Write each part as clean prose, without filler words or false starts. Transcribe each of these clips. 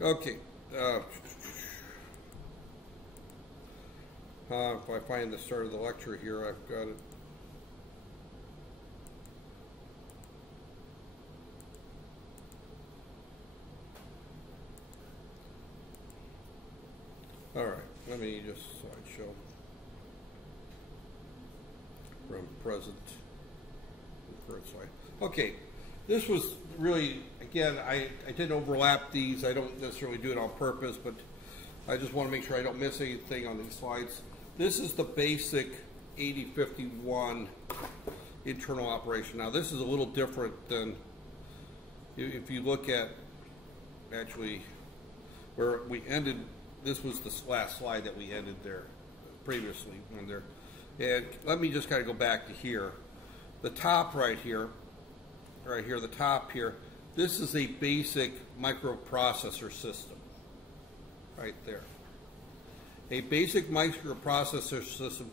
Okay. If I find the start of the lecture here, I've got it. All right, let me just slideshow from present to current slide. Okay, this was really, again, I didn't overlap these. I don't necessarily do it on purpose, but I just want to make sure I don't miss anything on these slides. This is the basic 8051 internal operation. Now, this is a little different than if you look at actually where we ended. This was the last slide that we ended there previously. And let me just kind of go back to here. The top right here, the top here, this is a basic microprocessor system right there. A basic microprocessor system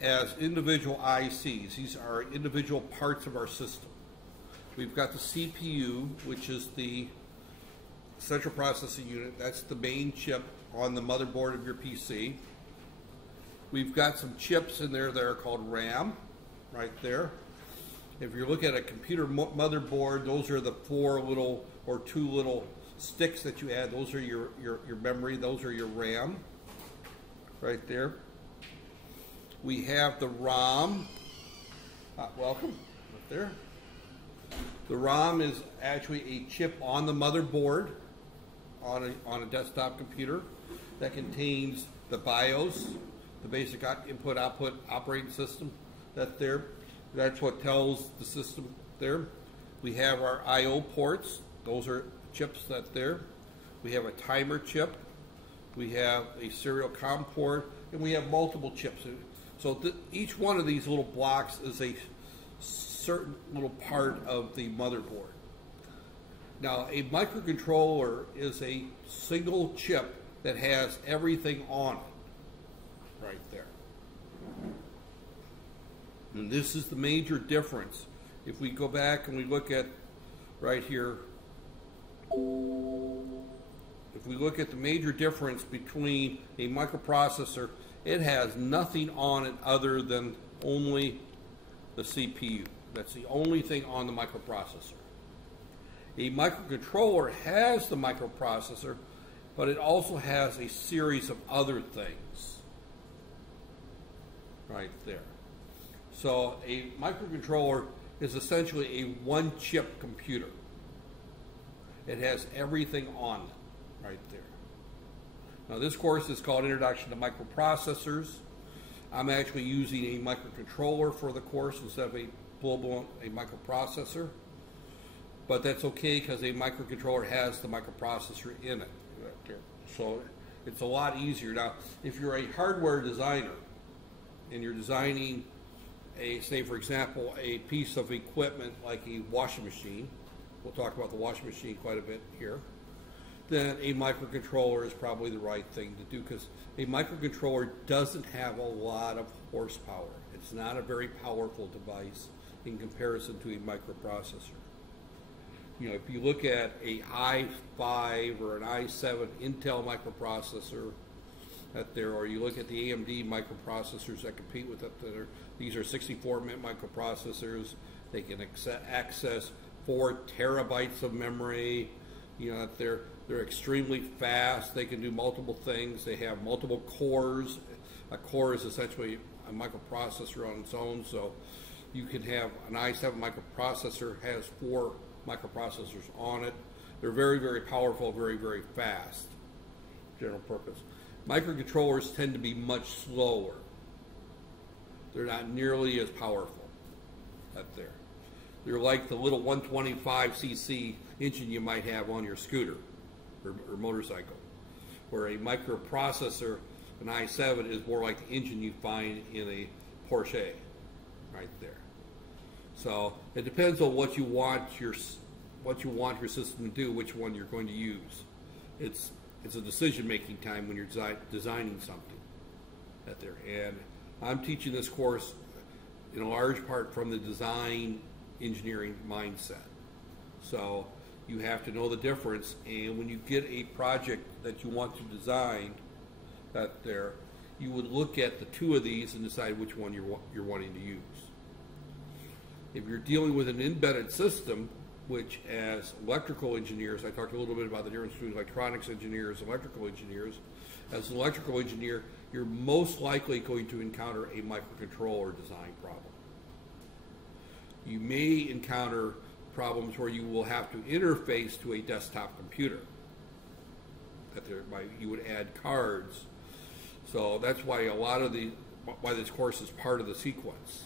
has individual ICs. These are individual parts of our system. We've got the CPU, which is the central processing unit. That's the main chip on the motherboard of your PC. We've got some chips in there that are called RAM, right there. If you look at a computer motherboard, those are the 4 little or 2 little sticks that you add. Those are your memory. Those are your RAM, right there. We have the ROM. Welcome, right there. The ROM is actually a chip on the motherboard on a desktop computer that contains the BIOS, the basic input-output operating system. That's there. That's what tells the system there. We have our I/O ports. Those are chips that there. We have a timer chip. We have a serial COM port, and we have multiple chips. So each one of these little blocks is a certain little part of the motherboard. Now, a microcontroller is a single chip that has everything on it, right there. And this is the major difference. If we go back and we look at right here, if we look at the major difference between a microprocessor, it has nothing on it other than only the CPU. That's the only thing on the microprocessor. A microcontroller has the microprocessor, but it also has a series of other things right there. So a microcontroller is essentially a one-chip computer. It has everything on it right there. Now, this course is called Introduction to Microprocessors. I'm actually using a microcontroller for the course instead of a full-blown microprocessor. But that's okay because a microcontroller has the microprocessor in it. So it's a lot easier. Now, if you're a hardware designer and you're designing say for example, a piece of equipment like a washing machine, we'll talk about the washing machine quite a bit here, then a microcontroller is probably the right thing to do because a microcontroller doesn't have a lot of horsepower. It's not a very powerful device in comparison to a microprocessor. You know, if you look at a i5 or an i7 Intel microprocessor that there, or you look at the AMD microprocessors that compete with it, these are 64-bit microprocessors. They can access 4 terabytes of memory. You know, they're extremely fast. They can do multiple things. They have multiple cores. A core is essentially a microprocessor on its own. So you can have an i7 microprocessor has 4 microprocessors on it. They're very, very powerful, very, very fast. General purpose. Microcontrollers tend to be much slower. They're not nearly as powerful. They're like the little 125cc engine you might have on your scooter or motorcycle, where a microprocessor, an i7, is more like the engine you find in a Porsche, right there. So it depends on what you want your system to do, which one you're going to use. It's a decision-making time when you're designing something. And I'm teaching this course in a large part from the design engineering mindset. So, You have to know the difference, and when you get a project that you want to design, you would look at the two of these and decide which one you're wanting to use. If you're dealing with an embedded system, which as electrical engineers, I talked a little bit about the difference between electronics engineers and electrical engineers. As an electrical engineer, you're most likely going to encounter a microcontroller design problem. You may encounter problems where you will have to interface to a desktop computer. You would add cards. So that's why why this course is part of the sequence.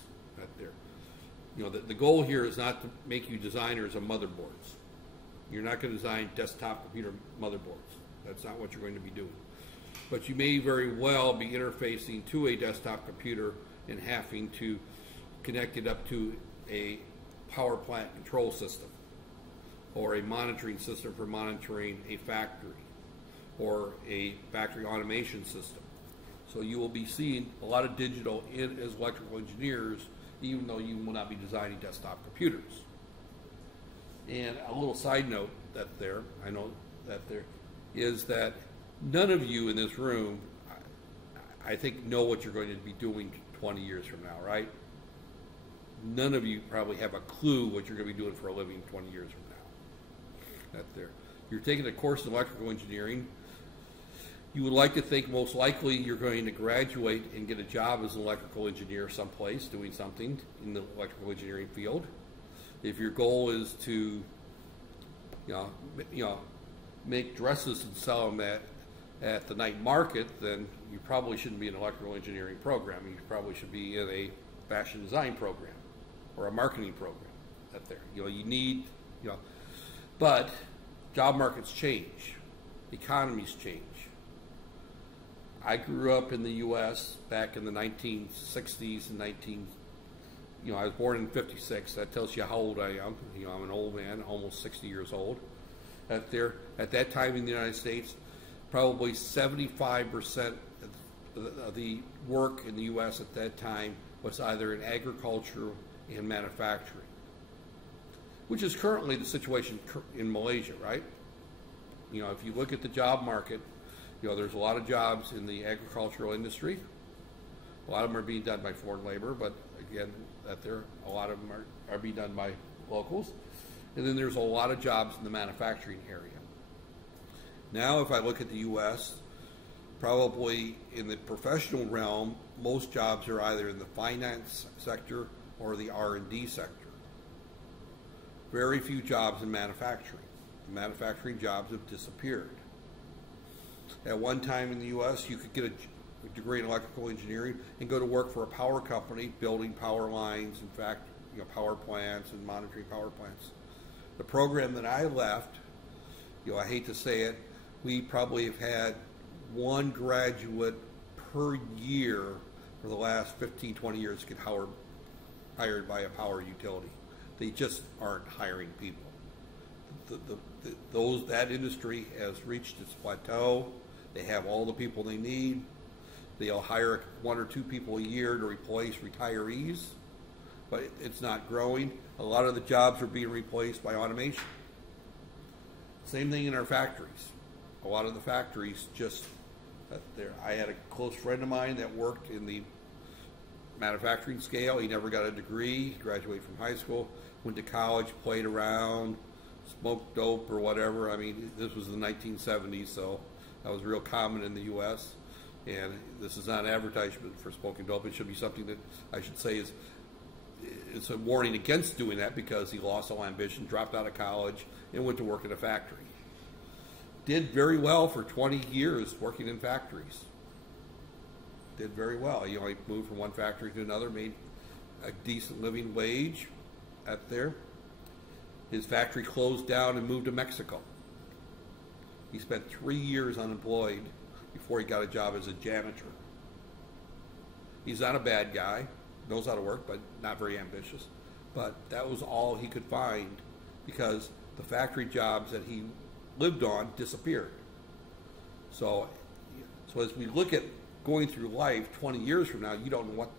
The goal here is not to make you designers of motherboards. You're not going to design desktop computer motherboards. That's not what you're going to be doing. But you may very well be interfacing to a desktop computer and having to connect it up to a power plant control system or a monitoring system for monitoring a factory or a factory automation system. So you will be seeing a lot of digital as electrical engineers, even though you will not be designing desktop computers. And a little side note is that none of you in this room, I think, know what you're going to be doing 20 years from now, right? None of you probably have a clue what you're going to be doing for a living 20 years from now. You're taking a course in electrical engineering. You would like to think most likely you're going to graduate and get a job as an electrical engineer someplace, doing something in the electrical engineering field. If your goal is to, make dresses and sell them at the night market, then you probably shouldn't be in an electrical engineering program. You probably should be in a fashion design program or a marketing program. But job markets change, economies change. I grew up in the U.S. back in the 1960s and I was born in '56. That tells you how old I am. I'm an old man, almost 60 years old. At that time in the United States, probably 75% of the work in the U.S. at that time was either in agriculture and manufacturing, which is currently the situation in Malaysia, right? If you look at the job market, there's a lot of jobs in the agricultural industry. A lot of them are being done by foreign labor, but again, a lot of them are being done by locals. And then there's a lot of jobs in the manufacturing area. Now, if I look at the U.S., probably in the professional realm, most jobs are either in the finance sector or the R&D sector. Very few jobs in manufacturing. The manufacturing jobs have disappeared. At one time in the U.S., you could get a degree in electrical engineering and go to work for a power company building power lines, in fact, power plants and monitoring power plants. The program that I left, I hate to say it, we probably have had one graduate per year for the last 15, 20 years get hired by a power utility. They just aren't hiring people. That industry has reached its plateau. They have all the people they need. They'll hire 1 or 2 people a year to replace retirees, but it's not growing. A lot of the jobs are being replaced by automation. Same thing in our factories. A lot of the factories I had a close friend of mine that worked in the manufacturing scale. He never got a degree. He graduated from high school, went to college, played around, smoked dope or whatever. I mean, this was the 1970s, so that was real common in the U.S. And this is not an advertisement for smoking dope. It should be something that I should say it's a warning against doing that, because he lost all ambition, dropped out of college, and went to work in a factory. Did very well for 20 years working in factories. Did very well. He moved from one factory to another, made a decent living wage there. His factory closed down and moved to Mexico. He spent 3 years unemployed before he got a job as a janitor. He's not a bad guy, knows how to work, but not very ambitious. But that was all he could find, because the factory jobs that he lived on disappeared. So as we look at going through life 20 years from now, you don't know what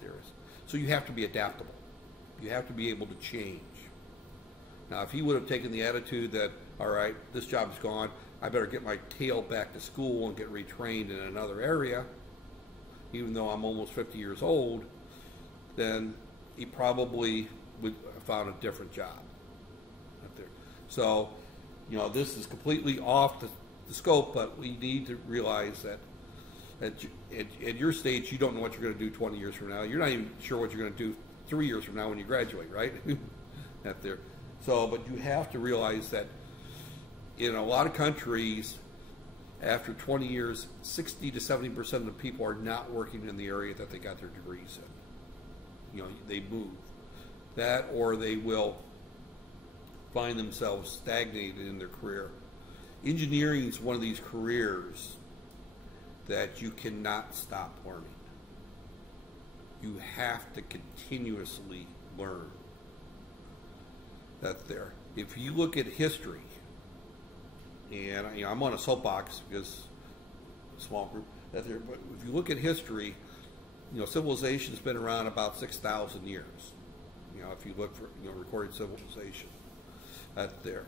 there is. So you have to be adaptable. You have to be able to change. Now, if he would have taken the attitude that, all right, this job's gone, I better get my tail back to school and get retrained in another area, even though I'm almost 50 years old, then he probably would have found a different job up there. So, you know, this is completely off the scope, but we need to realize that at your stage, you don't know what you're going to do 20 years from now. You're not even sure what you're going to do 3 years from now when you graduate, right? Up there. So, but you have to realize that in a lot of countries, after 20 years, 60 to 70% of the people are not working in the area that they got their degrees in. You know, they move. That, or they will find themselves stagnated in their career. Engineering is one of these careers that you cannot stop learning. You have to continuously learn. That there. If you look at history, and you know, I'm on a soapbox because a small group that there, but if you look at history, you know, civilization's been around about 6,000 years. You know, if you look for, you know, recorded civilization, that there.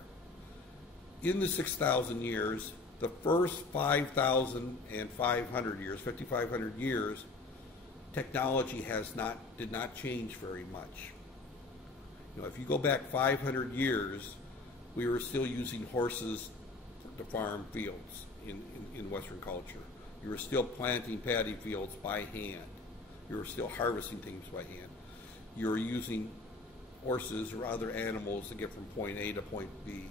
In the 6,000 years, the first 5,500 years, 5,500 years, technology did not change very much. You know, if you go back 500 years, we were still using horses to farm fields in Western culture. You were still planting paddy fields by hand. You were still harvesting things by hand. You were using horses or other animals to get from point A to point B.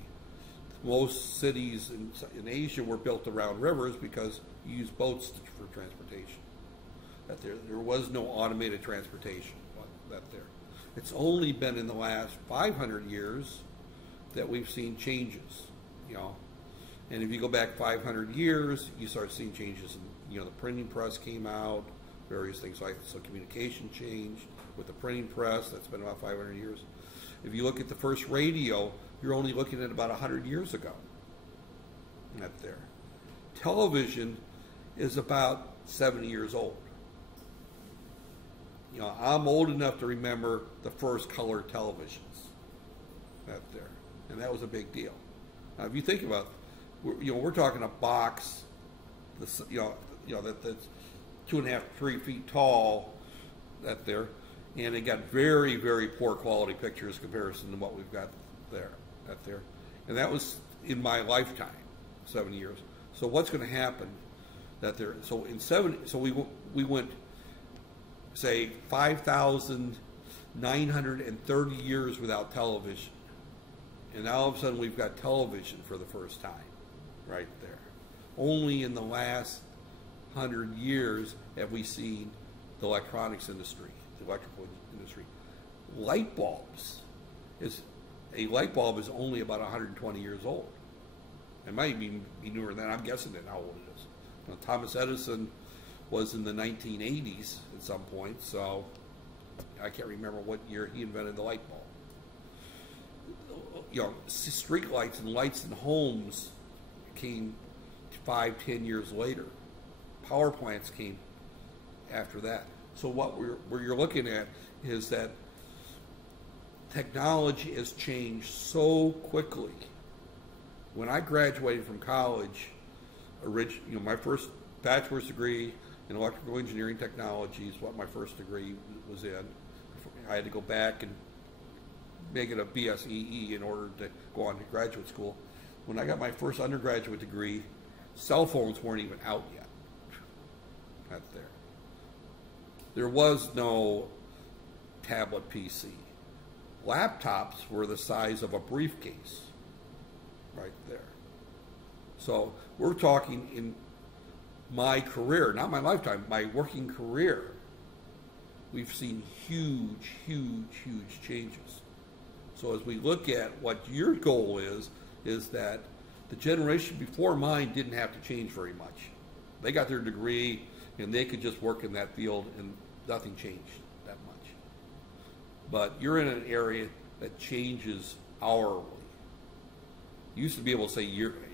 Most cities in Asia were built around rivers because you used boats for transportation. That there was no automated transportation. That there. It's only been in the last 500 years that we've seen changes, you know. And if you go back 500 years, you start seeing changes in, you know, the printing press came out, various things like that. So communication changed with the printing press. That's been about 500 years. If you look at the first radio, you're only looking at about 100 years ago. Not there. Television is about 70 years old. You know, I'm old enough to remember the first color televisions. That there, and that was a big deal. Now, if you think about, we're talking a box, that's 2.5, 3 feet tall. That there, and it got very, very poor quality pictures in comparison to what we've got there. That there, and that was in my lifetime, 7 years. So what's going to happen? That there, so in 70, so we went, say, 5,930 years without television. And now all of a sudden we've got television for the first time, right there. Only in the last 100 years have we seen the electronics industry, the electrical industry. Light bulbs, a light bulb is only about 120 years old. It might be newer than that. I'm guessing at how old it is. Now, Thomas Edison was in the 1980s at some point, so I can't remember what year he invented the light bulb. You know, street lights and lights in homes came 5-10 years later. Power plants came after that. So what you're looking at is that technology has changed so quickly. When I graduated from college, my first bachelor's degree in electrical engineering technology is what my first degree was in. I had to go back and make it a BSEE in order to go on to graduate school. When I got my first undergraduate degree, cell phones weren't even out yet. Not there. There was no tablet PC. Laptops were the size of a briefcase, right there. So we're talking in my career, not my lifetime, my working career, we've seen huge, huge, huge changes. So as we look at what your goal is that the generation before mine didn't have to change very much. They got their degree and they could just work in that field and nothing changed that much. But you're in an area that changes hourly. You used to be able to say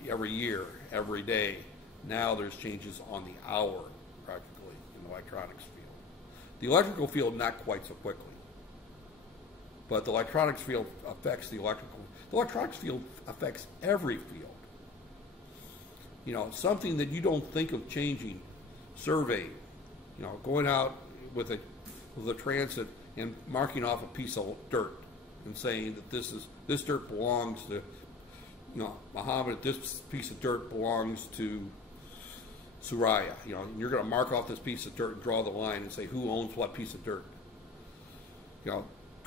every year, every day. Now there's changes on the hour, practically, in the electronics field. The electrical field, not quite so quickly. But the electronics field affects the electrical. The electronics field affects every field. You know, something that you don't think of changing, surveying, you know, going out with a transit and marking off a piece of dirt and saying that this dirt belongs to, you know, Muhammad, this piece of dirt belongs to Suraya. You know, you're going to mark off this piece of dirt and draw the line and say who owns what piece of dirt. You know,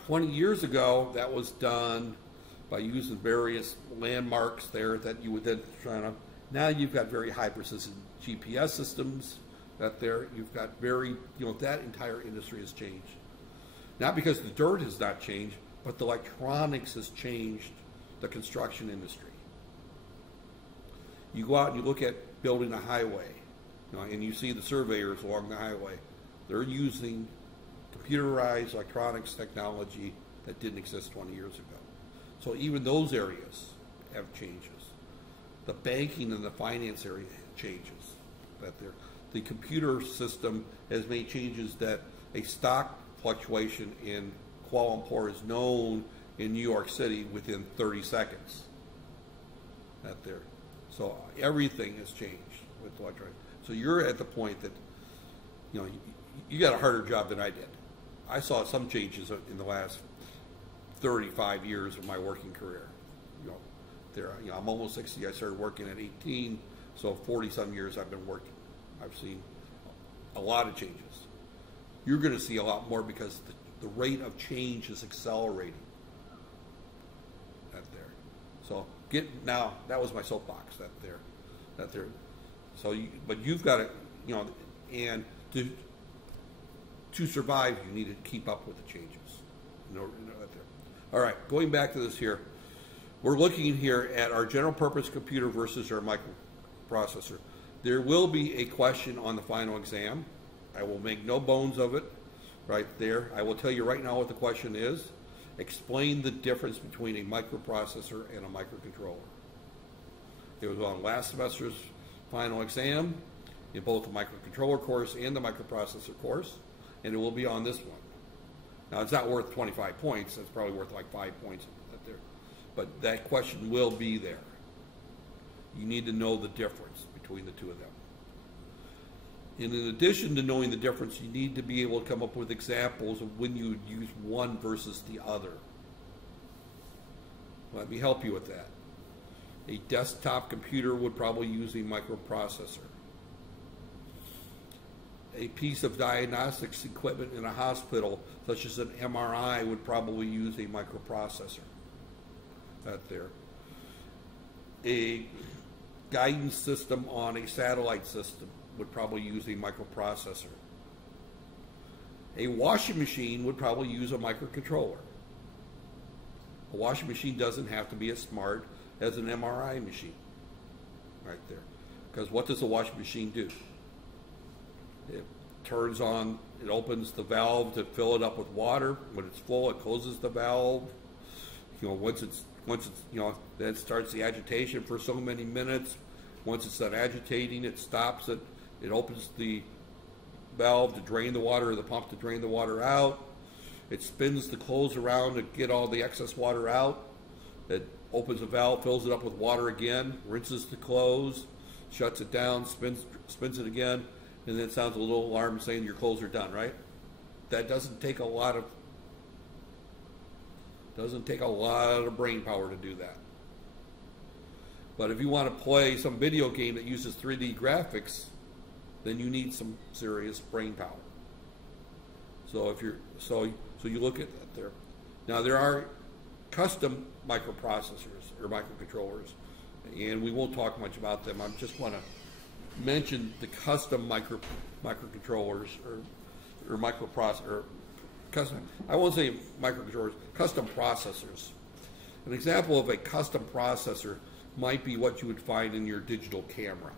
20 years ago, that was done by using various landmarks there that you would then try to. Now you've got very high precision GPS systems that there. You've got very, you know, that entire industry has changed. Not because the dirt has not changed, but the electronics has changed the construction industry. You go out and you look at building a highway, you know, and you see the surveyors along the highway. They're using computerized electronics technology that didn't exist 20 years ago. So even those areas have changes. The banking and the finance area changes. The computer system has made changes that a stock fluctuation in Kuala Lumpur is known in New York City within 30 seconds. So everything has changed with electronics. So you're at the point that, you know, you got a harder job than I did. I saw some changes in the last 35 years of my working career. You know, I'm almost 60. I started working at 18, so 40-some years I've been working. I've seen a lot of changes. You're going to see a lot more because the rate of change is accelerating. So now that was my soapbox. So, but you've got to, you know, and to survive, you need to keep up with the changes. All right, going back to this here, we're looking here at our general purpose computer versus our microprocessor. There will be a question on the final exam. I will make no bones of it right there. I will tell you right now what the question is. Explain the difference between a microprocessor and a microcontroller. It was on last semester's final exam in both the microcontroller course and the microprocessor course, and it will be on this one. Now, it's not worth 25 points. It's probably worth like 5 points. But that question will be there. You need to know the difference between the two of them. And in addition to knowing the difference, you need to be able to come up with examples of when you would use one versus the other. Let me help you with that. A desktop computer would probably use a microprocessor. A piece of diagnostics equipment in a hospital, such as an MRI, would probably use a microprocessor. A guidance system on a satellite system would probably use a microprocessor. A washing machine would probably use a microcontroller. A washing machine doesn't have to be as smart as an MRI machine, right there. Because what does a washing machine do? It turns on, it opens the valve to fill it up with water. When it's full, it closes the valve. You know, once it's you know, then it starts the agitation for so many minutes. Once it's done agitating, it stops it. It opens the valve to drain the water, or the pump to drain the water out. It spins the clothes around to get all the excess water out. It opens the valve, fills it up with water again, rinses the clothes, shuts it down, spins it again, and then it sounds a little alarm saying your clothes are done, right? That doesn't take a lot of brain power to do that. But if you want to play some video game that uses 3D graphics, then you need some serious brain power. So you look at that there. Now there are custom microprocessors or microcontrollers, and we won't talk much about them. I just want to mention the custom microcontrollers or microprocessor. I won't say microcontrollers, custom processors. An example of a custom processor might be what you would find in your digital camera.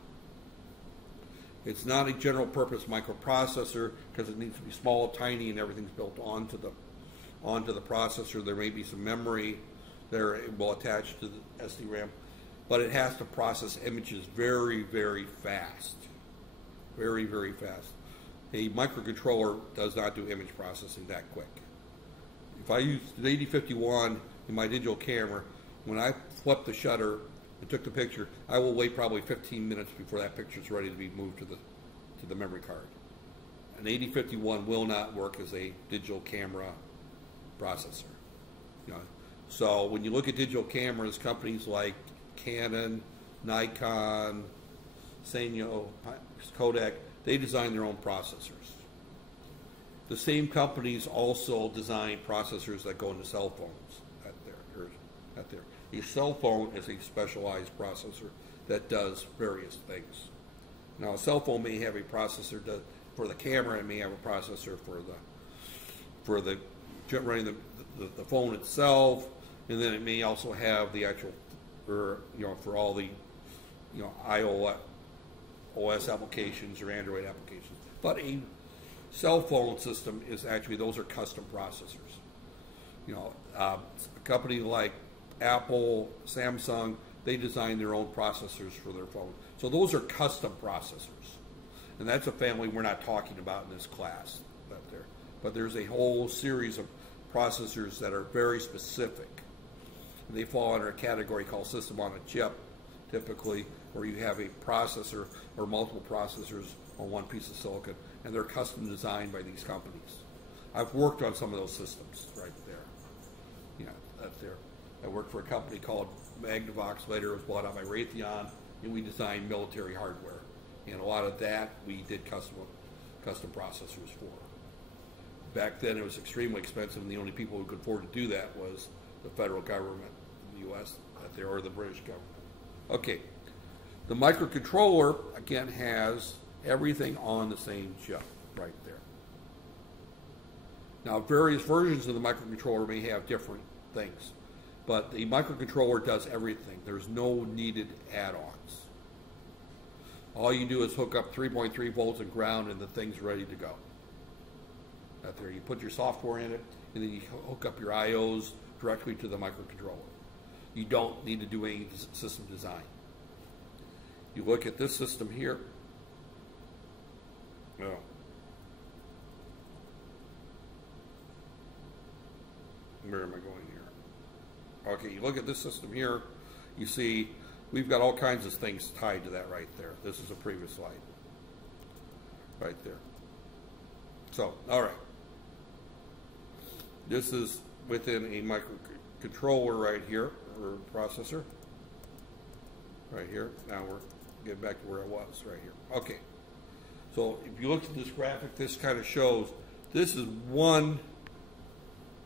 It's not a general purpose microprocessor because it needs to be small, tiny, and everything's built onto the processor. There may be some memory there it will attach to the SD-RAM, but it has to process images very, very fast. Very, very fast. A microcontroller does not do image processing that quick. if I used an 8051 in my digital camera, when I flip the shutter and took the picture, I will wait probably 15 minutes before that picture is ready to be moved to the memory card. An 8051 will not work as a digital camera processor. You know, so when you look at digital cameras, companies like Canon, Nikon, Sanyo, Kodak, they design their own processors. The same companies also design processors that go into cell phones. Out there. A cell phone is a specialized processor that does various things. Now, a cell phone may have a processor for the camera, it may have a processor for the running the phone itself, and then it may also have the actual, for all the iOS applications or Android applications. But a cell phone system is actually, those are custom processors. A company like Apple, Samsung, they design their own processors for their phone. So those are custom processors. And that's a family we're not talking about in this class out there. But there's a whole series of processors that are very specific. And they fall under a category called system on a chip, typically, where you have a processor or multiple processors on one piece of silicon, and they're custom designed by these companies. I've worked on some of those systems right there. That's there. I worked for a company called Magnavox, later it was bought out by Raytheon, and we designed military hardware. And a lot of that we did custom processors for. Back then it was extremely expensive, and the only people who could afford to do that was the federal government in the U.S. Or the British government. Okay, the microcontroller, again, has everything on the same chip right there. Now, various versions of the microcontroller may have different things, but the microcontroller does everything. There's no needed add-ons. All you do is hook up 3.3 volts and ground, and the thing's ready to go. Out there, you put your software in it, and then you hook up your I/Os directly to the microcontroller. You don't need to do any system design. You look at this system here. Oh. Where am I going here? Okay, you look at this system here, you see we've got all kinds of things tied to that right there. This is a previous slide. Right there. So, all right. This is within a microcontroller right here, or processor. Right here. Now we're getting back to where I was, right here. Okay. So if you look at this graphic, this kind of shows this is one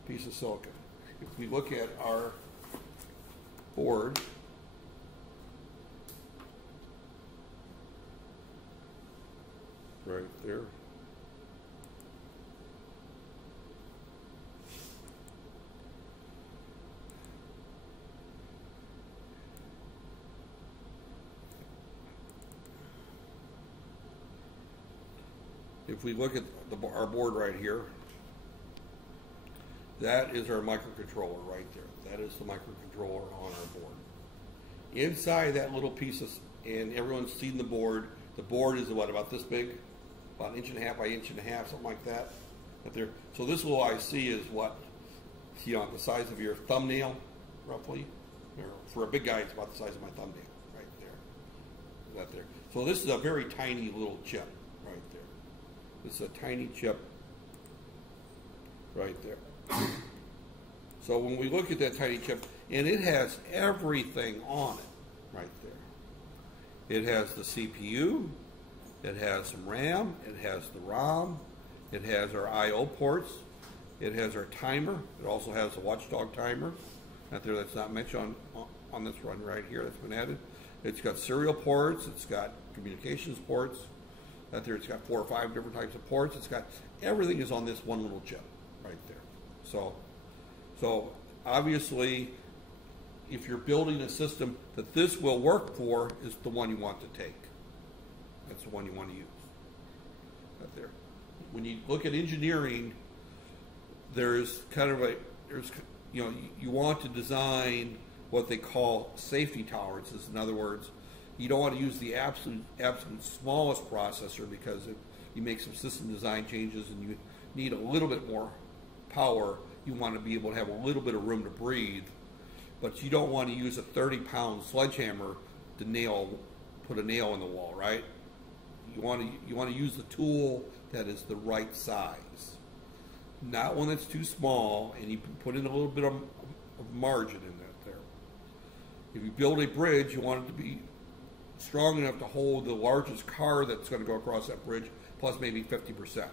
piece of silicon. If we look at our board, right there. If we look at our board right here, that is our microcontroller right there. That is the microcontroller on our board. Inside that little piece of, and everyone's seen the board is what, about this big? About 1.5 inches by 1.5 inches, something like that. Right there. So this little IC is what, the size of your thumbnail, roughly. For a big guy, it's about the size of my thumbnail, right there. Right there. So this is a very tiny little chip, right there. This is a tiny chip right there. So when we look at that tiny chip, and it has everything on it right there. It has the CPU, it has some RAM, it has the ROM, it has our I/O ports, it has our timer, it also has a watchdog timer out there that's not mentioned on this run right here that's been added. It's got serial ports, it's got communications ports. Out there, it's got 4 or 5 different types of ports. It's got, everything is on this one little chip right there. So obviously, if you're building a system that this will work for, is the one you want to take. That's the one you want to use. Right there. When you look at engineering, there's kind of you want to design what they call safety tolerances. In other words, you don't want to use the absolute smallest processor, because you make some system design changes and you need a little bit more power. You want to be able to have a little bit of room to breathe, but you don't want to use a 30-pound sledgehammer to put a nail in the wall, right? You want to use the tool that is the right size, not one that's too small, and you can put in a little bit of margin in that there. If you build a bridge, you want it to be strong enough to hold the largest car that's going to go across that bridge, plus maybe 50%.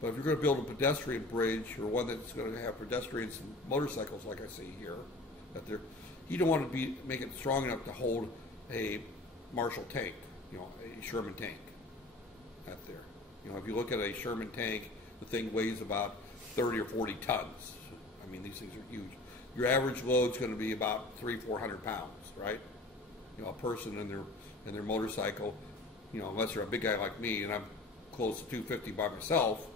But if you're going to build a pedestrian bridge, or one that's going to have pedestrians and motorcycles, like I see here, you don't want to make it strong enough to hold a Marshall tank, a Sherman tank. Out there, if you look at a Sherman tank, the thing weighs about 30 or 40 tons. I mean, these things are huge. Your average load's going to be about 300-400 pounds, right? A person in their motorcycle, unless you're a big guy like me, and I'm close to 250 by myself,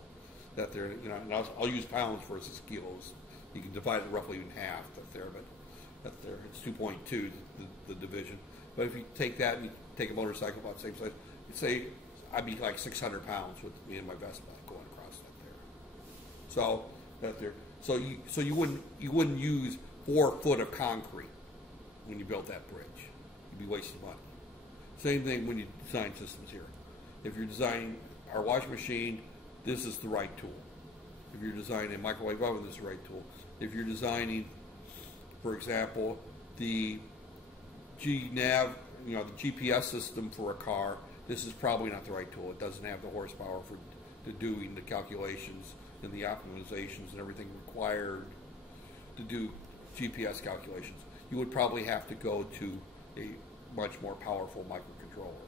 and I'll use pounds versus kilos. You can divide it roughly in half. But it's 2.2 the division. But if you take that and you take a motorcycle about the same size, you'd say I'd be like 600 pounds with me and my vest bag going across that there. So you wouldn't use 4 foot of concrete when you built that bridge. You'd be wasting money. Same thing when you design systems here. If you're designing our washing machine, this is the right tool. If you're designing a microwave oven, this is the right tool. If you're designing, for example, the GNAV, the GPS system for a car, this is probably not the right tool. It doesn't have the horsepower to doing the calculations and the optimizations and everything required to do GPS calculations. You would probably have to go to a much more powerful microcontroller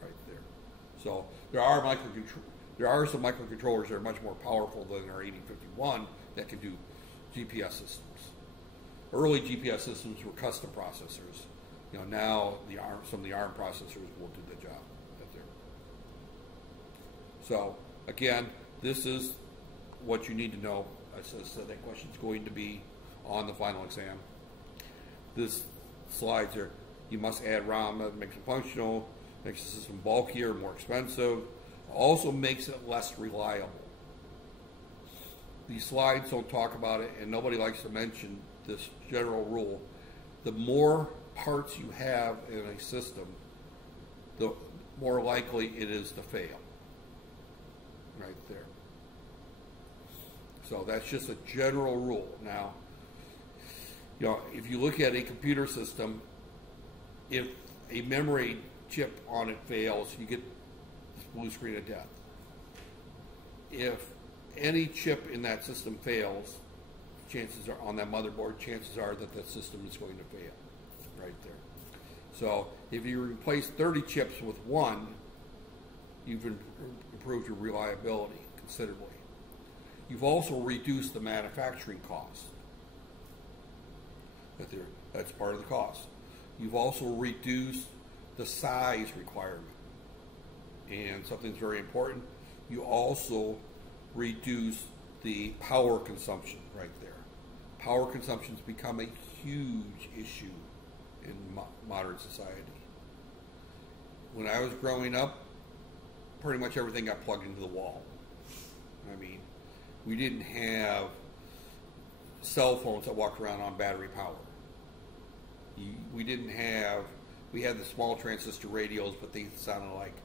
right there. So there are some microcontrollers that are much more powerful than our 8051 that can do GPS systems. Early GPS systems were custom processors. Now some of the ARM processors will do the job right there. So again, this is what you need to know. So that question is going to be on the final exam. This slides are, you must add RAM that makes it functional, makes the system bulkier, more expensive, also makes it less reliable. These slides don't talk about it, and nobody likes to mention this general rule. The more parts you have in a system, the more likely it is to fail. Right there. So that's just a general rule. Now, if you look at a computer system, if a memory chip on it fails, you get this blue screen of death. If any chip in that system fails, chances are on that motherboard, chances are that the system is going to fail. Right there. So if you replace 30 chips with one, you've improved your reliability considerably. You've also reduced the manufacturing cost. That's part of the cost. You've also reduced the size requirement. And something's very important, you also reduce the power consumption right there. Power consumption's become a huge issue in modern society. When I was growing up, pretty much everything got plugged into the wall. I mean, we didn't have cell phones that walked around on battery power. We had the small transistor radios, but they sounded like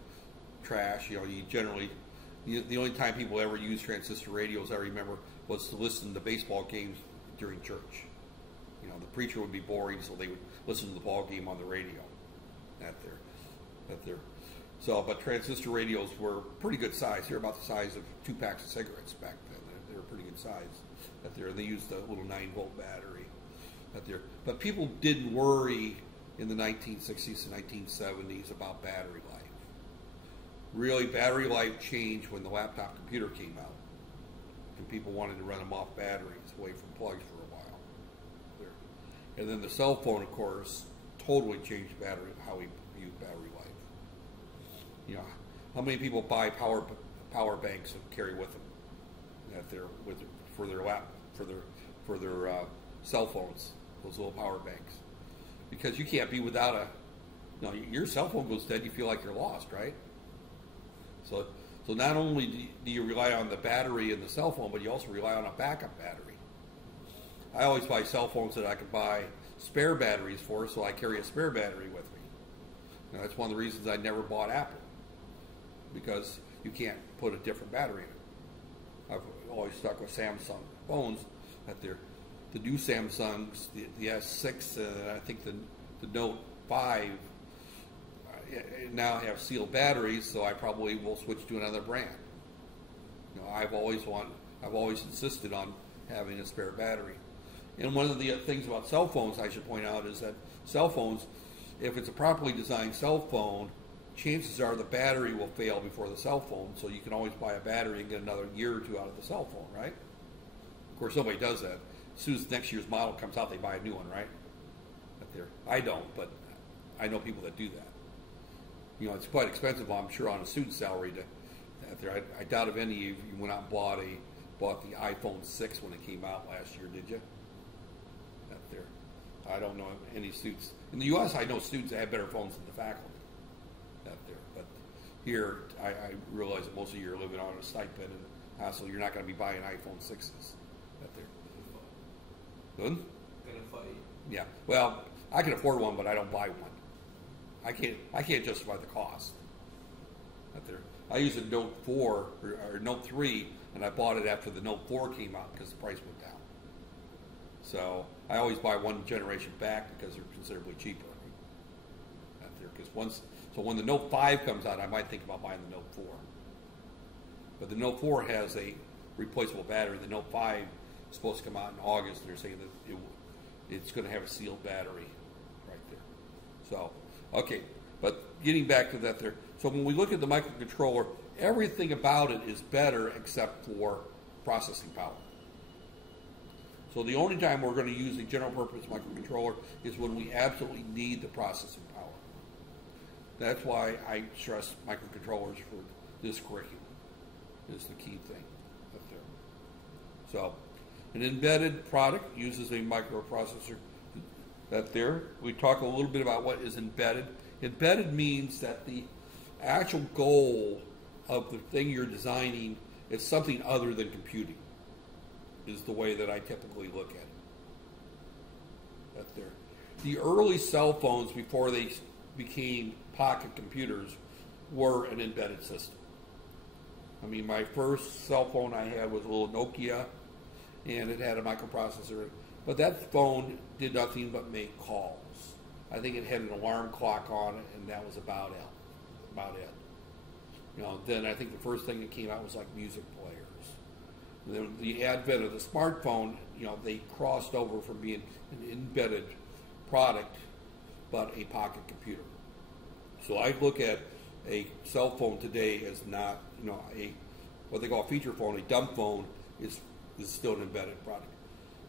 trash. The only time people ever used transistor radios, I remember, was to listen to baseball games during church. The preacher would be boring, so they would listen to the ball game on the radio. So, but transistor radios were pretty good size. They're about the size of 2 packs of cigarettes back then. They were pretty good size. They used a little 9-volt battery. But people didn't worry in the 1960s and 1970s about battery life. Really, battery life changed when the laptop computer came out, and people wanted to run them off batteries, away from plugs for a while. And then the cell phone, of course, totally changed how we view battery life. How many people buy power banks and carry with them for their cell phones, those little power banks? Because you can't be without your cell phone goes dead, you feel like you're lost, right? So So not only do you rely on the battery in the cell phone, but you also rely on a backup battery. I always buy cell phones that I can buy spare batteries for, so I carry a spare battery with me. Now, that's one of the reasons I never bought Apple, because you can't put a different battery in it. I've always stuck with Samsung phones. That the new Samsungs, the S6, and I think the Note 5 now have sealed batteries, so I probably will switch to another brand. You know, I've always insisted on having a spare battery. And one of the things about cell phones I should point out is that cell phones, if it's a properly designed cell phone, chances are the battery will fail before the cell phone, so you can always buy a battery and get another year or two out of the cell phone, right? Of course, nobody does that. As soon as next year's model comes out, they buy a new one, right? I don't, but I know people that do that. You know, it's quite expensive, I'm sure, on a student salary. I doubt if any of you went out and bought the iPhone 6 when it came out last year, did you? I don't know any students. In the U.S., I know students that have better phones than the faculty. But here, I realize that most of you are living on a stipend, and so you're not going to be buying iPhone 6s. Good? Gonna fight. Yeah. Well, I can afford one, but I don't buy one. I can't justify the cost. I use a Note 4 or Note 3, and I bought it after the Note 4 came out because the price went down. So I always buy one generation back because they're considerably cheaper. So when the Note 5 comes out, I might think about buying the Note 4. But the Note 4 has a replaceable battery. The Note 5 is supposed to come out in August, and they're saying that it's going to have a sealed battery right there. So, okay, but getting back to that there. So when we look at the microcontroller, everything about it is better except for processing power. So the only time we're going to use a general purpose microcontroller is when we absolutely need the processing power. That's why I stress microcontrollers for this curriculum is the key thing up there. So an embedded product uses a microprocessor. That there. We talk a little bit about what is embedded. Embedded means that the actual goal of the thing you're designing is something other than computing, is the way that I typically look at it. That there. The early cell phones, before they became pocket computers, were an embedded system. I mean, my first cell phone I had was a little Nokia, and it had a microprocessor. But that phone did nothing but make calls. I think it had an alarm clock on it, and that was about it. You know, then I think the first thing that came out was like music players. Then the advent of the smartphone, you know, they crossed over from being an embedded product, but a pocket computer. So I look at a cell phone today as not, you know, what they call a feature phone. A dumb phone is still an embedded product.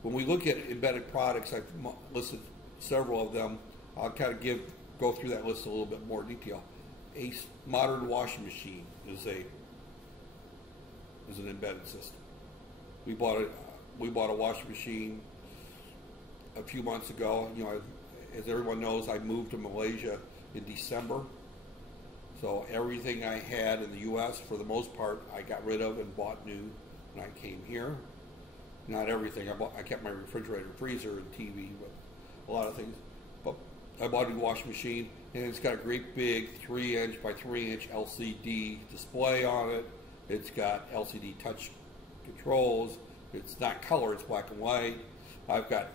When we look at embedded products, I've listed several of them. I'll kind of go through that list a little bit more detail. A modern washing machine is an embedded system. We bought a washing machine a few months ago. You know, as everyone knows, I moved to Malaysia in December. So everything I had in the U.S., for the most part, I got rid of and bought new when I came here. Not everything. I kept my refrigerator, freezer, and TV, but a lot of things. But I bought a new washing machine, and it's got a great big 3-inch by 3-inch LCD display on it. It's got LCD touch controls. It's not color, it's black and white. I've got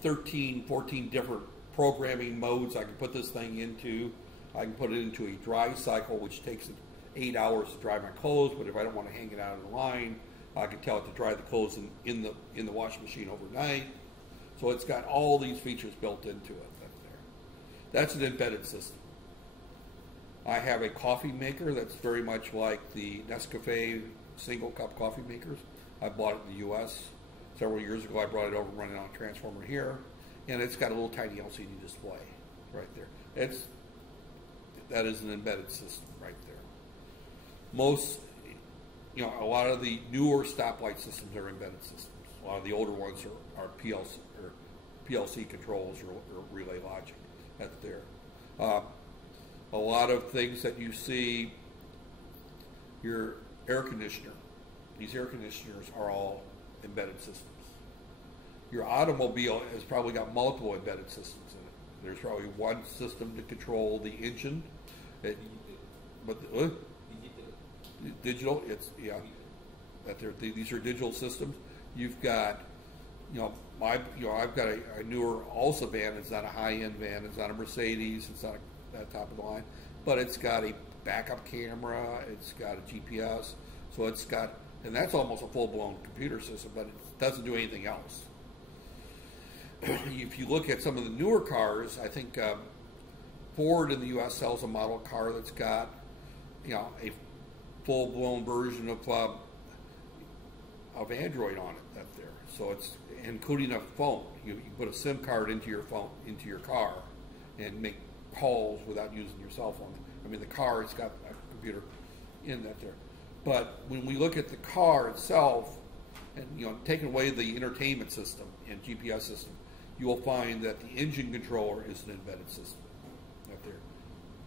13, 14 different programming modes I can put this thing into. I can put it into a dry cycle, which takes 8 hours to dry my clothes, but if I don't want to hang it out in the line, I can tell it to dry the clothes in the washing machine overnight. So it's got all these features built into it. That's an embedded system. I have a coffee maker that's very much like the Nescafe single cup coffee makers. I bought it in the U.S. several years ago. I brought it over and running on a transformer here, and it's got a little tiny LCD display right there. That is an embedded system right there. Most, you know, a lot of the newer stoplight systems are embedded systems. A lot of the older ones are PLC controls or relay logic. That's there. A lot of things that you see your air conditioner. These air conditioners are all embedded systems. Your automobile has probably got multiple embedded systems in it. There's probably one system to control the engine, but digital. It's these are digital systems. You've got, I've got a newer Alsa van. It's not a high-end van. It's not a Mercedes. It's not that top of the line, but it's got a backup camera. It's got a GPS. So it's got, and that's almost a full-blown computer system, but it doesn't do anything else. If you look at some of the newer cars, I think Ford in the U.S. sells a model car that's got, a full-blown version of Android on it. That's there, so it's including a phone. You put a SIM card into your phone, into your car, and make calls without using your cell phone. I mean, the car has got a computer in that there. But when we look at the car itself, and taking away the entertainment system and GPS system, you will find that the engine controller is an embedded system. Right there.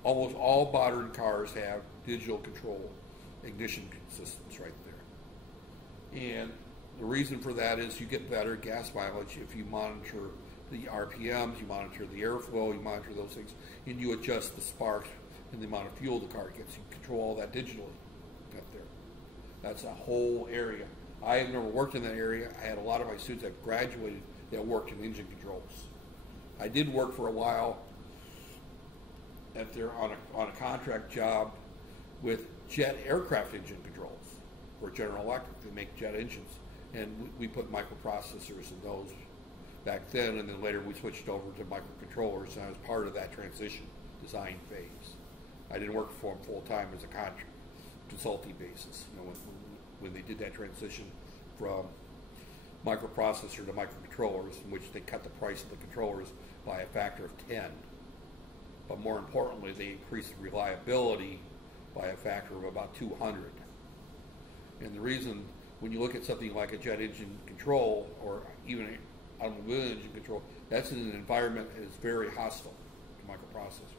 Almost all modern cars have digital control ignition systems right there. And the reason for that is you get better gas mileage if you monitor the RPMs, you monitor the airflow, you monitor those things, and you adjust the sparks and the amount of fuel the car gets. You control all that digitally right there. That's a whole area. I have never worked in that area. I had a lot of my students that graduated that worked in engine controls. I did work for a while on a contract job with jet aircraft engine controls for General Electric. They make jet engines, and we put microprocessors in those back then, and then later we switched over to microcontrollers, and I was part of that transition design phase. I didn't work for them full time as a contract consulting basis. When they did that transition from microprocessor to microcontrollers, in which they cut the price of the controllers by a factor of 10. But more importantly, they increased the reliability by a factor of about 200. And the reason, when you look at something like a jet engine control, or even an automobile engine control, that's in an environment that is very hostile to microprocessors.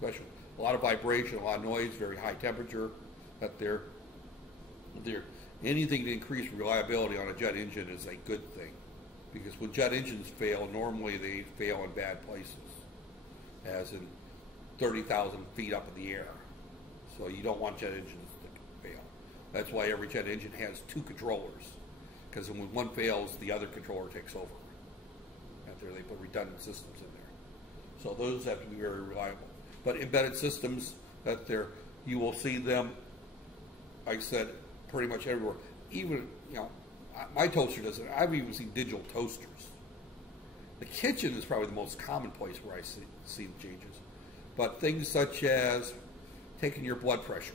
Especially a lot of vibration, a lot of noise, very high temperature. That anything to increase reliability on a jet engine is a good thing, because when jet engines fail, normally they fail in bad places, as in 30,000 feet up in the air. So you don't want jet engines to fail. That's why every jet engine has two controllers, because when one fails, the other controller takes over. They put redundant systems in there. So those have to be very reliable. But embedded systems, you will see them, like I said, pretty much everywhere. Even, my toaster does it. I've even seen digital toasters. The kitchen is probably the most common place where I see the changes. But things such as taking your blood pressure.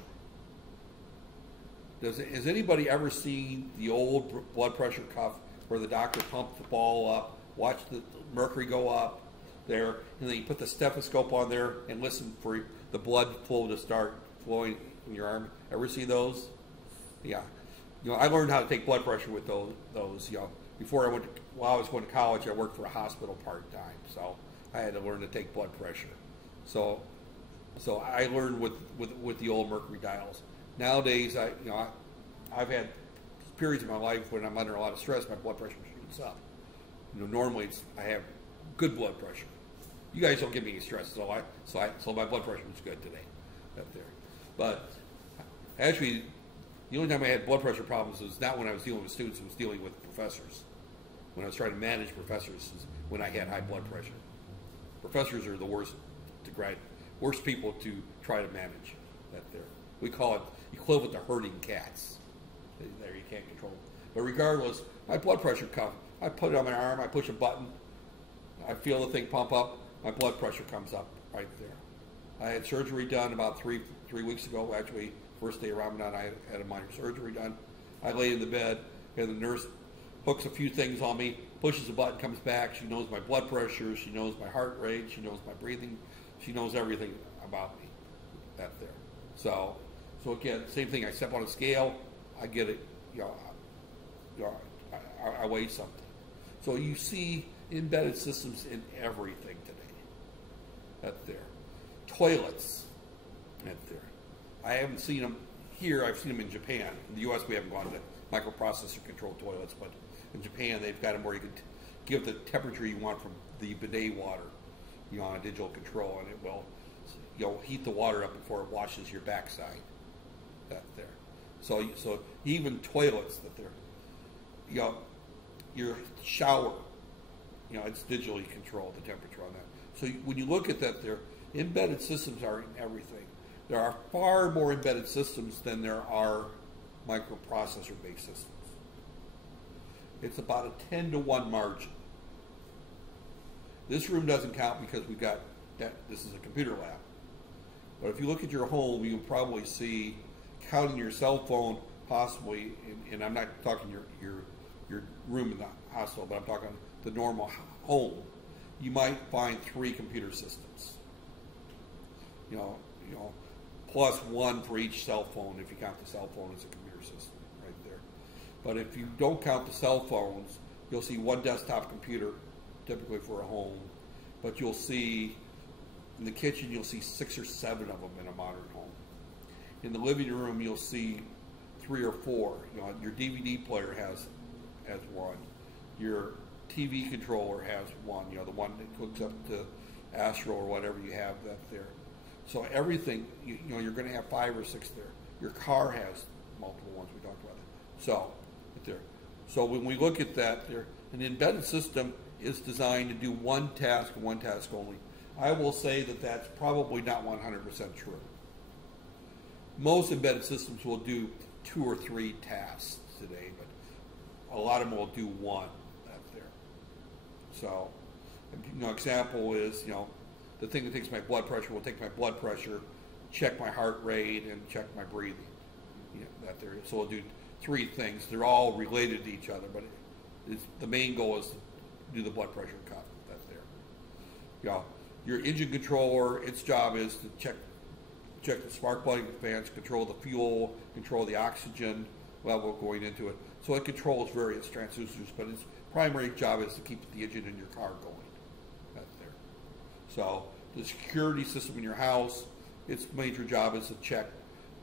Has anybody ever seen the old blood pressure cuff where the doctor pumped the ball up, watched the mercury go up there, and then you put the stethoscope on there and listen for the blood flow to start flowing in your arm? Ever see those? Yeah. I learned how to take blood pressure with those. Before while I was going to college, I worked for a hospital part-time, so I had to learn to take blood pressure. So I learned with the old mercury dials. Nowadays, I've had periods in my life when I'm under a lot of stress, my blood pressure shoots up. Normally I have good blood pressure. You guys don't give me any stress, so my blood pressure was good today. But actually, the only time I had blood pressure problems was not when I was dealing with students, it was dealing with professors. When I was trying to manage professors, is when I had high blood pressure. Professors are the worst people to try to manage. We call it equivalent to herding cats. There, you can't control them. But regardless, my blood pressure comes. I put it on my arm, I push a button, I feel the thing pump up, my blood pressure comes up right there. I had surgery done about three weeks ago. Actually, first day of Ramadan, I had a minor surgery done. I lay in the bed, and the nurse hooks a few things on me, pushes a button, comes back. She knows my blood pressure, she knows my heart rate, she knows my breathing, she knows everything about me. So again, same thing. I step on a scale, I get it. I weigh something. So you see embedded systems in everything today. Toilets. I haven't seen them here I've seen them in Japan. In the U.S. we haven't gone to microprocessor controlled toilets, but in Japan they've got them where you can give the temperature you want from the bidet water, on a digital control, and it will, heat the water up before it washes your backside. That there. So even toilets that they're, your shower, it's digitally controlled, the temperature on that. So when you look at that, there, embedded systems are in everything. There are far more embedded systems than there are microprocessor-based systems. It's about a 10-to-1 margin. This room doesn't count because we've got that. This is a computer lab. But if you look at your home, you can probably see, counting your cell phone, possibly, and I'm not talking your room in the hospital, but I'm talking the normal home. You might find 3 computer systems. Plus 1 for each cell phone if you count the cell phone as a computer system, right there. But if you don't count the cell phones, you'll see 1 desktop computer, typically for a home. But you'll see in the kitchen, you'll see 6 or 7 of them in a modern home. In the living room, you'll see 3 or 4. Your DVD player has 1. Your TV controller has 1. The one that hooks up to Astro or whatever you have that there. So everything, you're going to have 5 or 6 there. Your car has multiple ones. We talked about that. So there. So when we look at that, there, an embedded system is designed to do one task and one task only. I will say that that's probably not 100% true. Most embedded systems will do 2 or 3 tasks today, but a lot of them will do 1 out there. So, example is, the thing that takes my blood pressure will take my blood pressure, check my heart rate, and check my breathing. That there. So it'll do 3 things. They're all related to each other, but the main goal is to do the blood pressure cut. That there. Your engine controller, its job is to check the spark plug fans, control the fuel, control the oxygen level going into it. So it controls various transducers, but its primary job is to keep the engine in your car going. That there. So the security system in your house, its major job is to check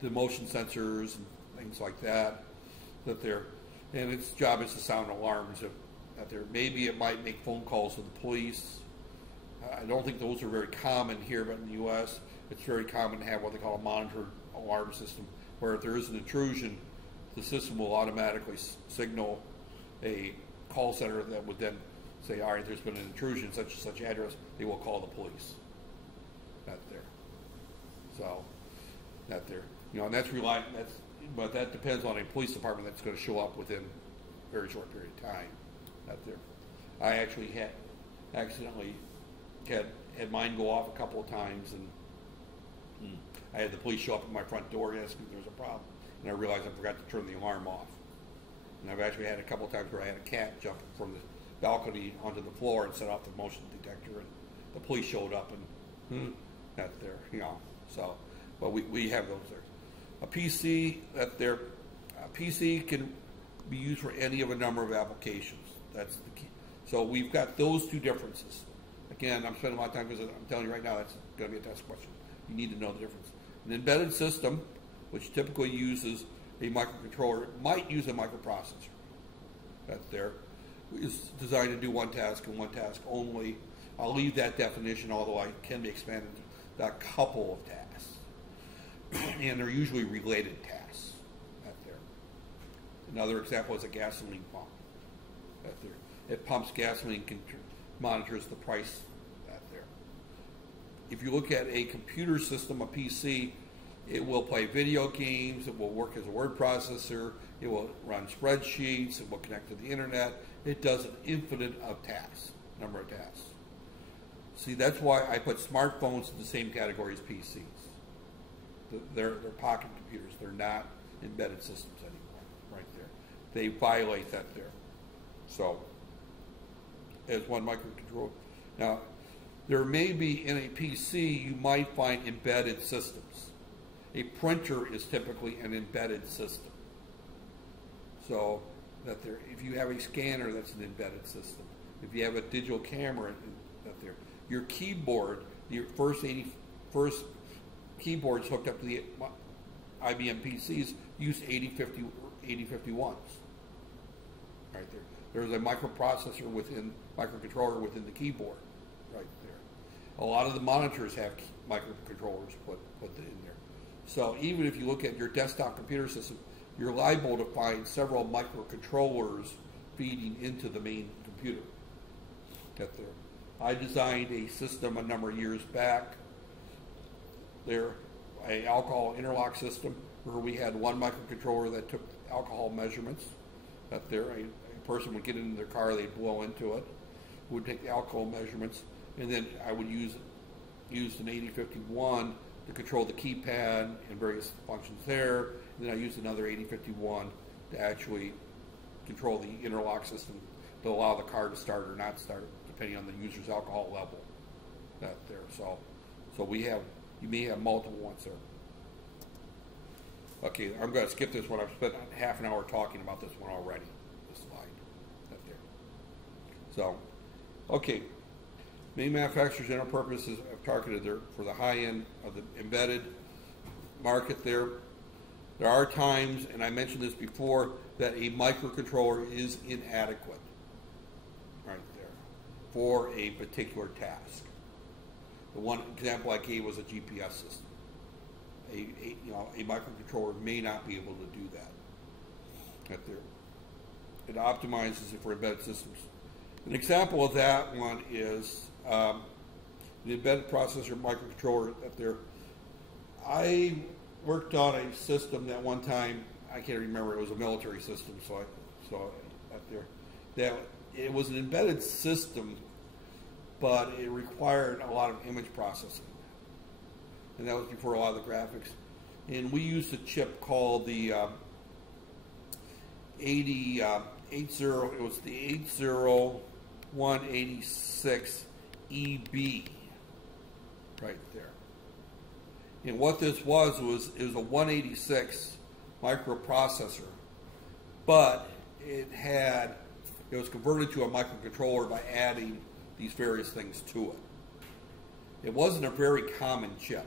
the motion sensors and things like that. That there, and its job is to sound alarms. That there, maybe it might make phone calls to the police. I don't think those are very common here, but in the U.S., it's very common to have what they call a monitored alarm system, where if there is an intrusion, the system will automatically signal a call center that would then say, all right, there's been an intrusion, such and such address. They will call the police. That there. So, that there. And that's but that depends on a police department that's going to show up within a very short period of time. That there. I actually had accidentally had mine go off a couple of times, and I had the police show up at my front door asking if there's a problem, and I realized I forgot to turn the alarm off. And I've actually had a couple of times where I had a cat jump from the balcony onto the floor and set off the motion detector, and the police showed up, and that's there, So, but we have those there. A PC a PC can be used for any of a number of applications. That's the key. So we've got those 2 differences. Again, I'm spending a lot of time because I'm telling you right now that's going to be a test question. You need to know the difference. An embedded system, which typically uses a microcontroller, might use a microprocessor. That there is designed to do 1 task and 1 task only. I'll leave that definition, although I can be expanded to a couple of tasks. And they're usually related tasks. That there. Another example is a gasoline pump. That there. It pumps gasoline, monitors the price. That there. If you look at a computer system, a PC, it will play video games, it will work as a word processor, it will run spreadsheets, it will connect to the internet. It does an infinite number of tasks. See, that's why I put smartphones in the same category as PCs. They're pocket computers. They're not embedded systems anymore, right there. They violate that there. So, as one microcontroller. Now, there may be in a PC, you might find embedded systems. A printer is typically an embedded system. So, that there, if you have a scanner, that's an embedded system. If you have a digital camera, that there. Your keyboard, your first keyboard's hooked up to IBM PCs use 8051s. Right there. There's a microprocessor microcontroller within the keyboard, right there. A lot of the monitors have microcontrollers put in there. So even if you look at your desktop computer system, you're liable to find several microcontrollers feeding into the main computer. Right there. I designed a system a number of years back. An alcohol interlock system where we had one microcontroller that took alcohol measurements. That there, a person would get into their car, they'd blow into it, would take the alcohol measurements, and then I would use an 8051 to control the keypad and various functions there. And then I used another 8051 to actually control the interlock system to allow the car to start or not start, depending on the user's alcohol level. That there, so you may have multiple ones there. Okay, I'm going to skip this one. I've spent half an hour talking about this one already. This slide, that there. So, okay. Many manufacturers, general purposes, have targeted for the high end of the embedded market there. There are times, and I mentioned this before, that a microcontroller is inadequate, right there, for a particular task. The one example I gave was a GPS system. A microcontroller may not be able to do that. Right there. It optimizes it for embedded systems. An example of that one is the embedded processor microcontroller. That there, I worked on a system that one time, I can't remember, it was a military system, so that there, that it was an embedded system, but it required a lot of image processing. And that was before a lot of the graphics. And we used a chip called the 80, it was the 80186 EB, right there. And what this was it was a 186 microprocessor, but it was converted to a microcontroller by adding these various things to it. It wasn't a very common chip.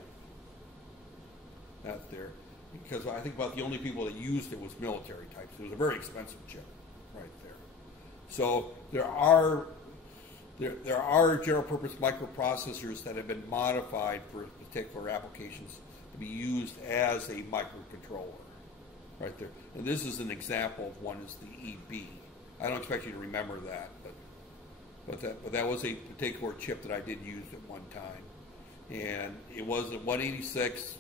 That there, because I think about the only people that used it was military types. It was a very expensive chip, right there. So there are general purpose microprocessors that have been modified for particular applications to be used as a microcontroller, right there. And this is an example of one, is the EB. I don't expect you to remember that, but that was a particular chip that I did use at one time, and it was a 186.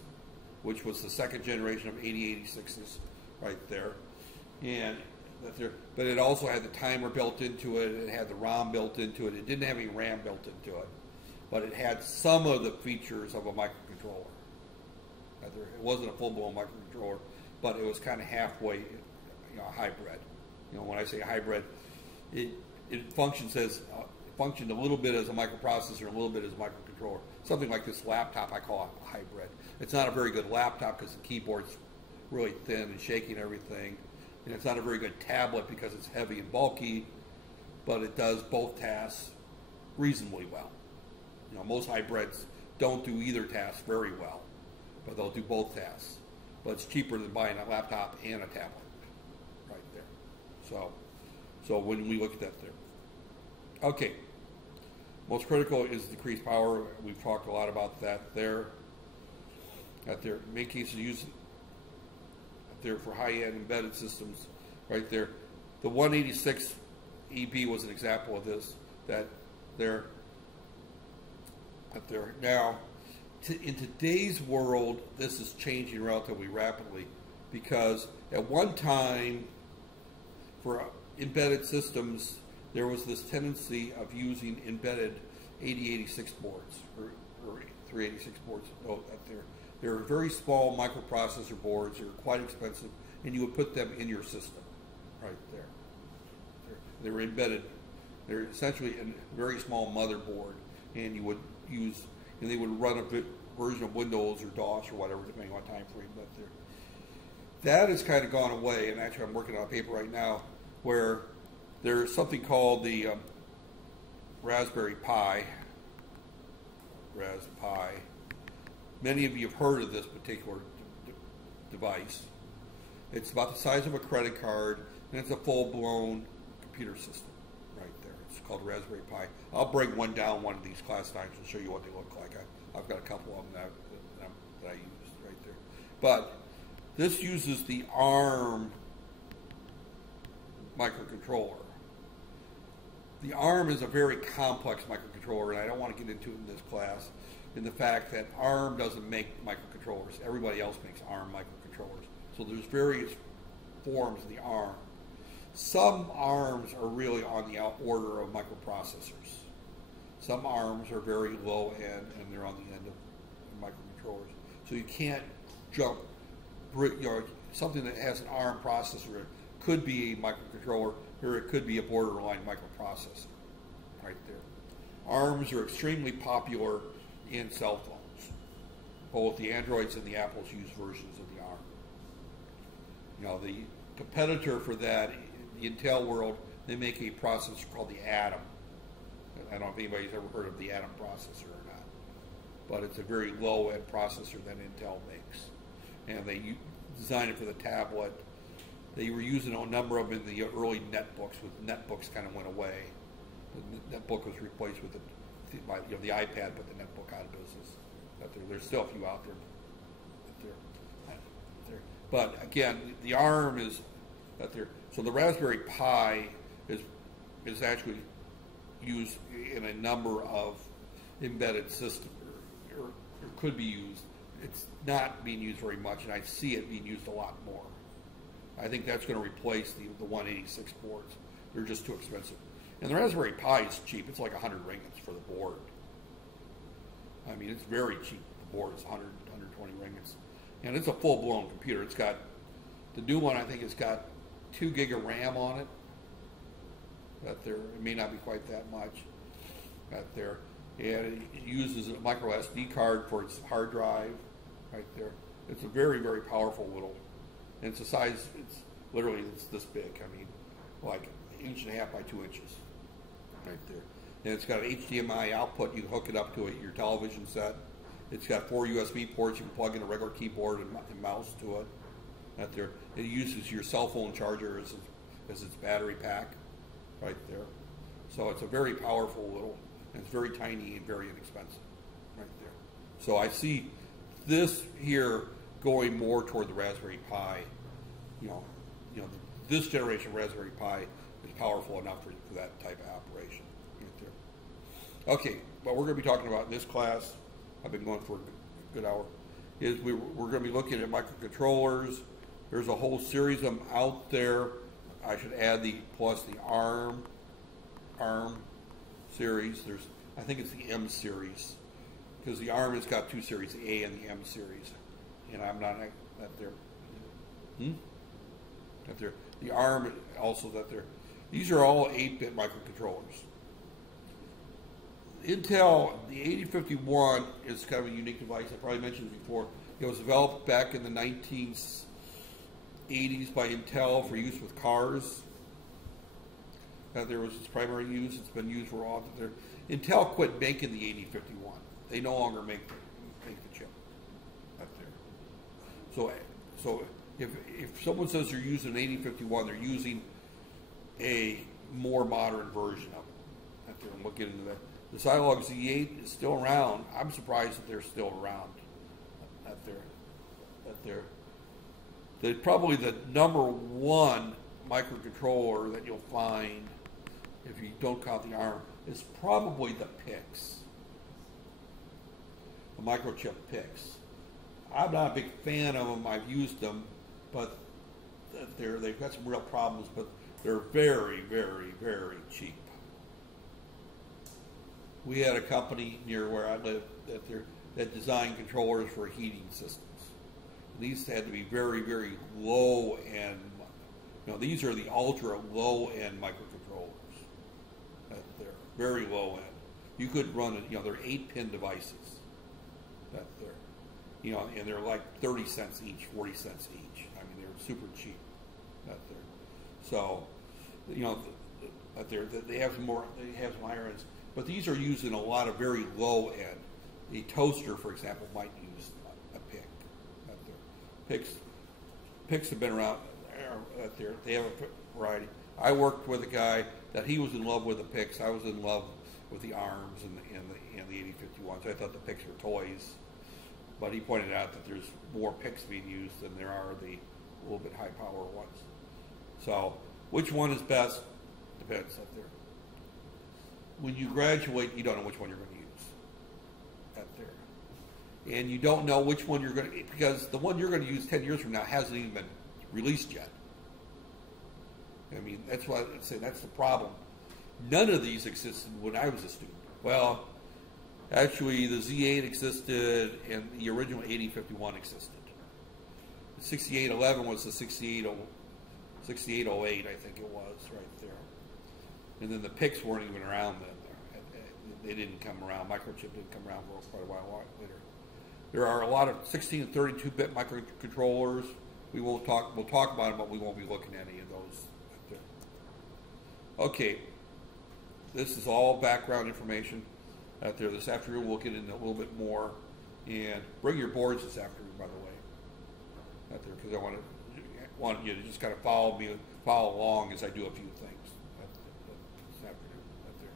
Which was the second generation of 8086s, right there, and but it also had the timer built into it. It had the ROM built into it. It didn't have any RAM built into it, but it had some of the features of a microcontroller. It wasn't a full-blown microcontroller, but it was kind of halfway, a hybrid. When I say hybrid, it functioned a little bit as a microprocessor, and a little bit as a microcontroller. Something like this laptop, I call it a hybrid. It's not a very good laptop because the keyboard's really thin and shaky and everything. And it's not a very good tablet because it's heavy and bulky, but it does both tasks reasonably well. Most hybrids don't do either task very well, but they'll do both tasks. But it's cheaper than buying a laptop and a tablet, right there. So when we look at that there. Okay. Most critical is decreased power. We've talked a lot about that there. In many cases, used there for high-end embedded systems, right there. The 186 EB was an example of this. Now, in today's world, this is changing relatively rapidly, because at one time, for embedded systems, there was this tendency of using embedded 8086 boards or 386 boards. They were very small microprocessor boards. They were quite expensive, and you would put them in your system, right there. They were embedded. They're essentially a very small motherboard, and you would use, and they would run a version of Windows or DOS or whatever, depending on what time frame that has kind of gone away. And actually, I'm working on a paper right now where there's something called the Raspberry Pi. Many of you have heard of this particular device. It's about the size of a credit card, and it's a full-blown computer system right there. It's called Raspberry Pi. I'll bring one down one of these class times and show you what they look like. I've got a couple of them that I used right there. But this uses the ARM microcontroller. The ARM is a very complex microcontroller, and I don't want to get into it in this class, in the fact that ARM doesn't make microcontrollers. Everybody else makes ARM microcontrollers. So there's various forms of the ARM. Some ARMs are really on the order of microprocessors. Some ARMs are very low end, and they're on the end of microcontrollers. So you can't jump, something that has an ARM processor could be a microcontroller, or it could be a borderline microprocessor, right there. ARMs are extremely popular in cell phones. Both the Androids and the Apples use versions of the ARM. You know, the competitor for that, the Intel world, they make a processor called the Atom. I don't know if anybody's ever heard of the Atom processor or not, but it's a very low-end processor that Intel makes. And they designed it for the tablet. They were using a number of them in the early netbooks. With netbooks kind of went away. The netbook was replaced with the iPad, put the netbook out of business. But there's still a few out there. But again, the ARM is out there. So the Raspberry Pi is actually used in a number of embedded systems, or could be used. It's not being used very much, and I see it being used a lot more. I think that's going to replace the 186 boards. They're just too expensive. And the Raspberry Pi is cheap. It's like 100 ringgits for the board. I mean, it's very cheap. The board is 100, 120 ringgits. And it's a full-blown computer. It's got, the new one, I think it's got 2 gig of RAM on it. It may not be quite that much. And it uses a micro SD card for its hard drive. Right there. It's a very, very powerful little. And it's a size, it's this big. I mean, like 1.5 inches by 2 inches. Right there. And it's got an HDMI output. You hook it up to your television set. It's got 4 USB ports. You can plug in a regular keyboard and mouse to it. Right there. It uses your cell phone charger as its battery pack. Right there. So it's a very powerful little, and it's very tiny and very inexpensive. Right there. So I see this here going more toward the Raspberry Pi. You know, this generation of Raspberry Pi is powerful enough for that type of operation. Right there. Okay, what we're going to be talking about in this class, I've been going for a good hour, is we're going to be looking at microcontrollers. There's a whole series of them out there. I should add the ARM series. I think it's the M series, because the ARM has got 2 series, the A and the M series. And I'm not that there. That there. The ARM also that there. These are all 8-bit microcontrollers. Intel, the 8051 is kind of a unique device. I probably mentioned it before. It was developed back in the 1980s by Intel for use with cars. There was its primary use. It's been used for all. Intel quit making the 8051. They no longer make the chip. Up there. So if someone says they're using an 8051, they're using a more modern version of it. Up there, and we'll get into that. The Zilog Z8 is still around. I'm surprised that they're still around. Up there. They're probably the #1 microcontroller that you'll find, if you don't count the ARM, is probably the PICs. The microchip PICs. I'm not a big fan of them. I've used them, but they've got some real problems, but they're very, very, very cheap. We had a company near where I lived that designed controllers for heating systems. These had to be very, very low end. These are the ultra low end microcontrollers. They're very low end. You could run it. They're 8-pin devices. And they're like 30 cents each, 40 cents each. I mean, they're super cheap. So, they have some more. They have some higher ends. But these are used in a lot of very low end. A toaster, for example, might use a PIC. PICs PICs have been around. They have a variety. I worked with a guy that he was in love with the PICs. I was in love with the ARMs and the 8051s. I thought the PICs were toys, but he pointed out that there's more PICs being used than there are the little bit high power ones. So which one is best depends up there. When you graduate, you don't know which one you're going to use up there. And you don't know which one you're going to, because the one you're going to use 10 years from now hasn't even been released yet. I mean, that's why I say that's the problem. None of these existed when I was a student. Well, actually, the Z8 existed and the original 8051 existed. The 6811 was the 6808, I think it was, right there. And then the PICs weren't even around then. They didn't come around. Microchip didn't come around for quite a while later. There are a lot of 16 and 32-bit microcontrollers. We'll talk about them, but we won't be looking at any of those. Okay, this is all background information out there. This afternoon we'll get into a little bit more, and bring your boards this afternoon, by the way, out there, because I want you to just kind of follow along as I do a few things this afternoon out there.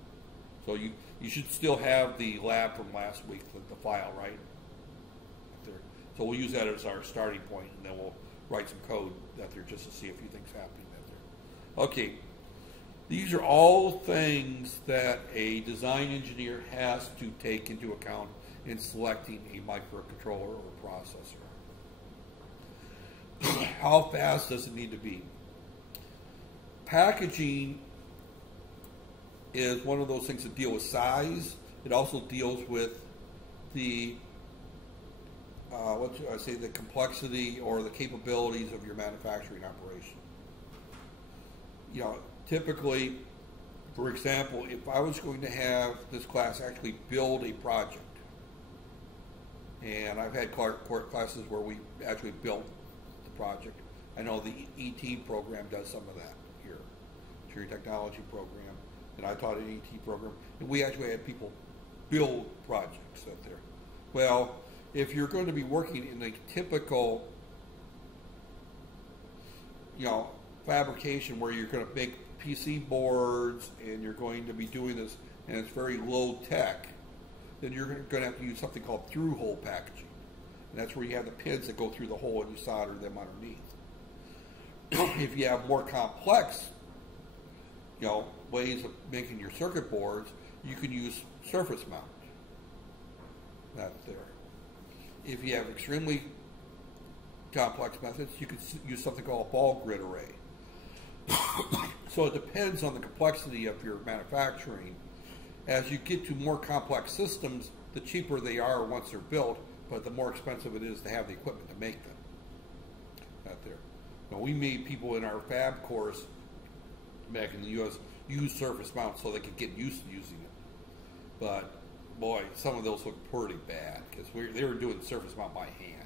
So you should still have the lab from last week, the file, right? Out there. So we'll use that as our starting point, and then we'll write some code out there just to see a few things happening out there. Okay. These are all things that a design engineer has to take into account in selecting a microcontroller or processor. How fast does it need to be? Packaging is one of those things that deal with size. It also deals with the the complexity or the capabilities of your manufacturing operation. You know, typically, for example, if I was going to have this class actually build a project, and I've had classes where we actually built the project. I know the ET program does some of that here, Engineering Technology program, and I taught an ET program, and we actually had people build projects out there. Well, if you're going to be working in a typical, fabrication where you're going to make PC boards and you're going to be doing this and it's very low tech, then you're going to have to use something called through-hole packaging. And that's where you have the pins that go through the hole and you solder them underneath. If you have more complex, ways of making your circuit boards, you can use surface mount. That's there. If you have extremely complex methods, you can use something called a ball grid array. So it depends on the complexity of your manufacturing. As you get to more complex systems, the cheaper they are once they're built, but the more expensive it is to have the equipment to make them out there. Now, we made people in our fab course back in the U.S. use surface mount so they could get used to using it. But, boy, some of those look pretty bad because they were doing surface mount by hand.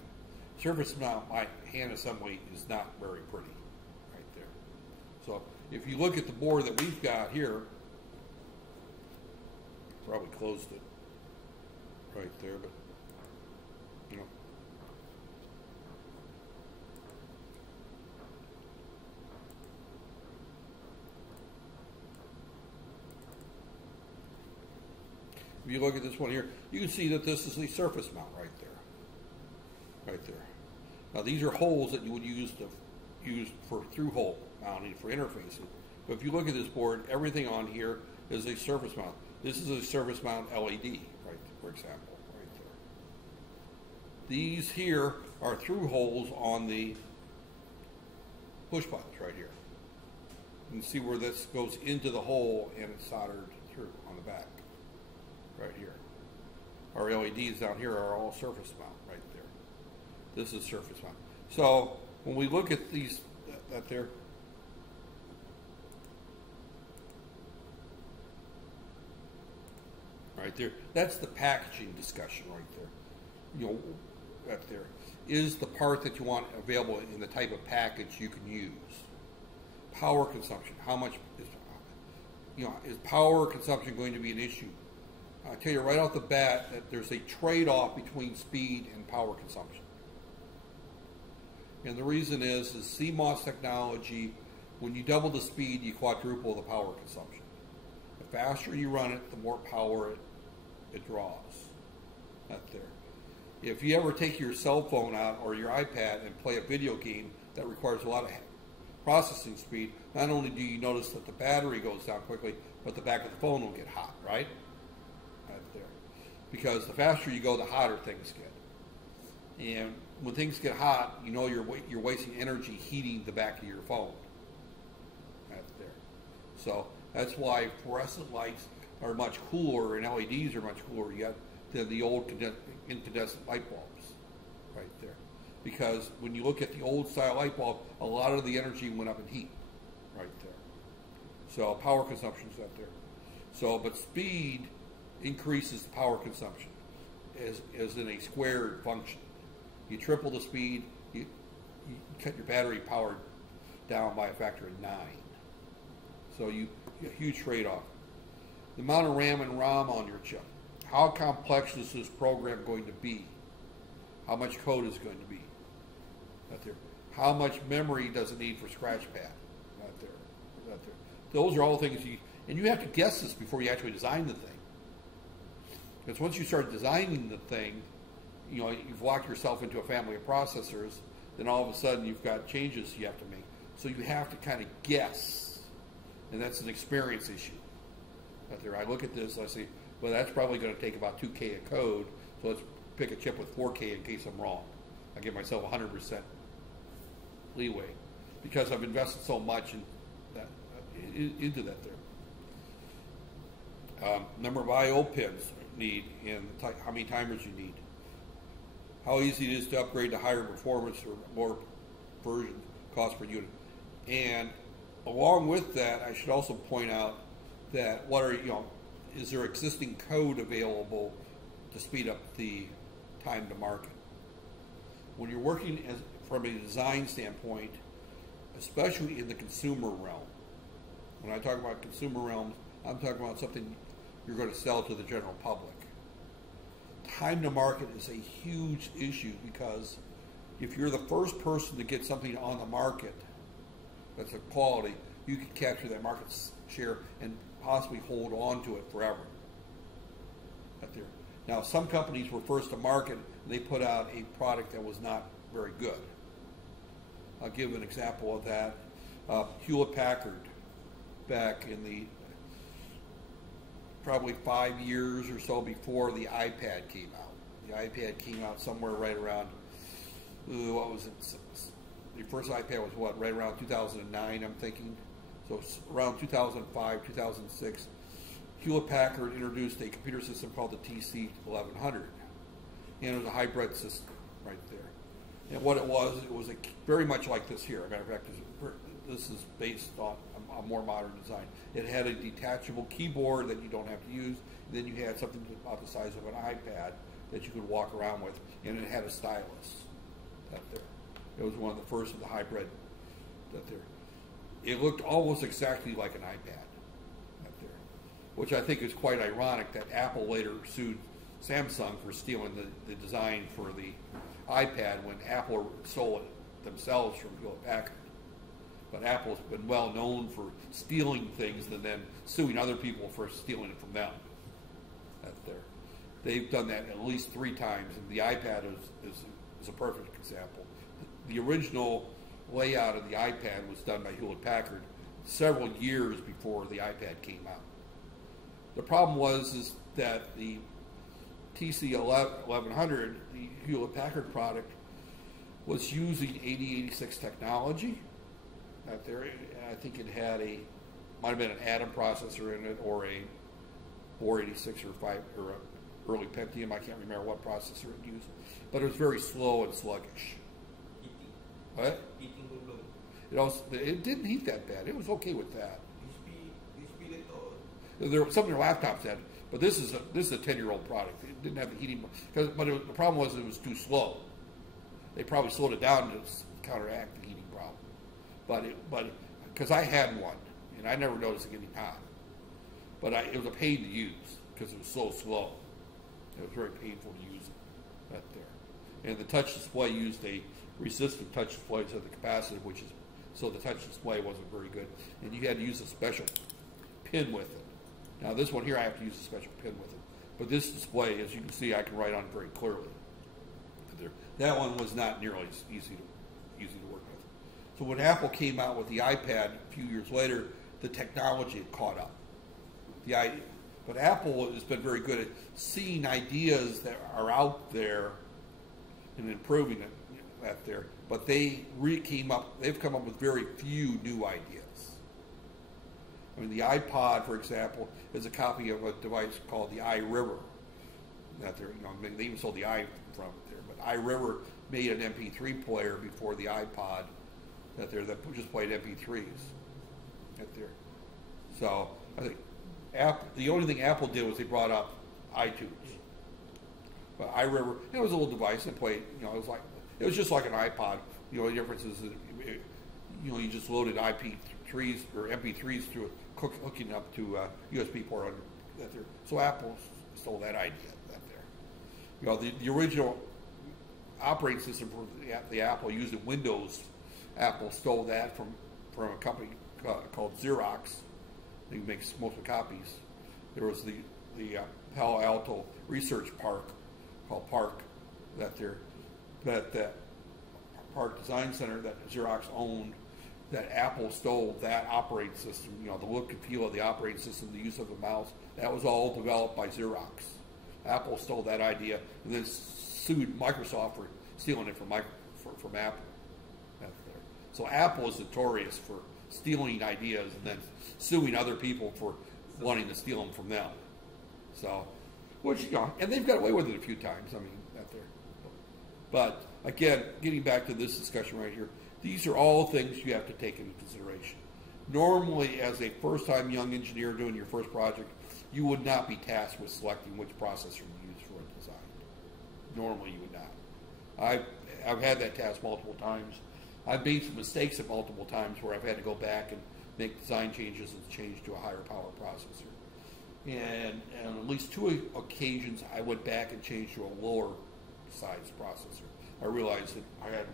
Surface mount by hand assembly is not very pretty right there. So if you look at the board that we've got here, probably closed it right there, but if you look at this one here, you can see that this is the surface mount right there. Right there. Now these are holes that you would use for through-hole mounting for interfacing. But if you look at this board, everything on here is a surface mount. This is a surface mount LED, right? For example, right there. These here are through holes on the push buttons right here. You can see where this goes into the hole and it's soldered through on the back, right here. Our LEDs down here are all surface mount right there. This is surface mount. So when we look at these, that there, right there, that's the packaging discussion right there. That there is the part that you want available in the type of package you can use. Power consumption. How much is power consumption going to be an issue? I'll tell you right off the bat that there's a trade-off between speed and power consumption. And the reason is CMOS technology, when you double the speed, you quadruple the power consumption. The faster you run it, the more power it draws. Not there. If you ever take your cell phone out or your iPad and play a video game that requires a lot of processing speed, not only do you notice that the battery goes down quickly, but the back of the phone will get hot, right? Right there. Because the faster you go, the hotter things get. And when things get hot, you know you're wasting energy heating the back of your phone. Right there. So that's why fluorescent lights are much cooler and LEDs are much cooler yet than the old incandescent light bulbs. Right there. Because when you look at the old style light bulb, a lot of the energy went up in heat. Right there. So power consumption is up there. So, but speed increases the power consumption as in a squared function. You triple the speed, you cut your battery power down by a factor of 9. So you a huge trade-off. The amount of RAM and ROM on your chip. How complex is this program going to be? How much code is going to be? Not there. How much memory does it need for scratchpad? Not there. Not there. Those are all things and you have to guess this before you actually design the thing. Because once you start designing the thing, you know, you've locked yourself into a family of processors, then all of a sudden you've got changes you have to make. So you have to kind of guess, and that's an experience issue. Out there, I look at this, I say, well, that's probably going to take about 2K of code, so let's pick a chip with 4K in case I'm wrong. I give myself 100% leeway because I've invested so much in that, into that there. Number of I/O pins need and how many timers you need. How easy it is to upgrade to higher performance or more version cost per unit. And along with that, I should also point out that is there existing code available to speed up the time to market? When you're working from a design standpoint, especially in the consumer realm, when I talk about consumer realms, I'm talking about something you're going to sell to the general public. Time to market is a huge issue because if you're the first person to get something on the market that's a quality, you can capture that market share and possibly hold on to it forever. Now, some companies were first to market and they put out a product that was not very good. I'll give an example of that. Hewlett-Packard, back in the probably 5 years or so before the iPad came out. The iPad came out somewhere right around, what was it? The first iPad was what, right around 2009, I'm thinking. So around 2005, 2006, Hewlett-Packard introduced a computer system called the TC-1100. And it was a hybrid system right there. And what it was very much like this here. As a matter of fact, this is based on a more modern design. It had a detachable keyboard that you don't have to use. And then you had something about the size of an iPad that you could walk around with. And it had a stylus. That there. It was one of the first of the hybrid. That there. It looked almost exactly like an iPad. That there. Which I think is quite ironic that Apple later sued Samsung for stealing the design for the iPad when Apple stole it themselves from Hewlett-Packard. But Apple's been well known for stealing things and then suing other people for stealing it from them. That's there. They've done that at least 3 times, and the iPad is a perfect example. The original layout of the iPad was done by Hewlett-Packard several years before the iPad came out. The problem was that the TC-1100, the Hewlett-Packard product, was using 8086 technology. Out there, I think it had might have been an Atom processor in it, or a 486 or a early Pentium. I can't remember what processor it used, but it was very slow and sluggish. What? It didn't heat that bad. It was okay with that. Some of their laptops had, but this is a 10-year-old product. It didn't have the heating, but the problem was it was too slow. They probably slowed it down to counteract the heating problem. But because I had one and I never noticed it getting hot, but it was a pain to use because it was so slow. It was very painful to use it right there. And the touch display used a resistive touch displays had the capacitive, which is, so the touch display wasn't very good. And you had to use a special pin with it. Now this one here, I have to use a special pin with it. But this display, as you can see, I can write on it very clearly. That one was not nearly as easy to work with. So when Apple came out with the iPad a few years later, the technology had caught up. But Apple has been very good at seeing ideas that are out there and improving it out there. But they've come up with very few new ideas. I mean, the iPod, for example, is a copy of a device called the iRiver. That there, they even sold the i from it there. But iRiver made an MP3 player before the iPod. That just played MP3s. That there. So I think the only thing Apple did was they brought up iTunes. But iRiver, it was a little device that played. It was just like an iPod. The difference is that you just loaded IP3s or MP3s through it, hooking up to a USB port under that there. So Apple stole that idea that there. The original operating system for the Apple used in Windows. Apple stole that from a company called Xerox. They makes most of the copies. There was the Palo Alto Research Park called Park that Park Design Center that Xerox owned. That Apple stole that operating system, the look and feel of the operating system, the use of the mouse, that was all developed by Xerox. Apple stole that idea and then sued Microsoft for stealing it from Apple. So Apple is notorious for stealing ideas and then suing other people for wanting to steal them from them. So, and they've got away with it a few times. I mean, out there. But again, getting back to this discussion right here, these are all things you have to take into consideration. Normally, as a first-time young engineer doing your first project, you would not be tasked with selecting which processor to use for a design. Normally, you would not. I've had that task multiple times. I've made some mistakes at multiple times where I've had to go back and make design changes and change to a higher power processor. And on at least 2 occasions, I went back and changed to a lower size processor. I realized that I had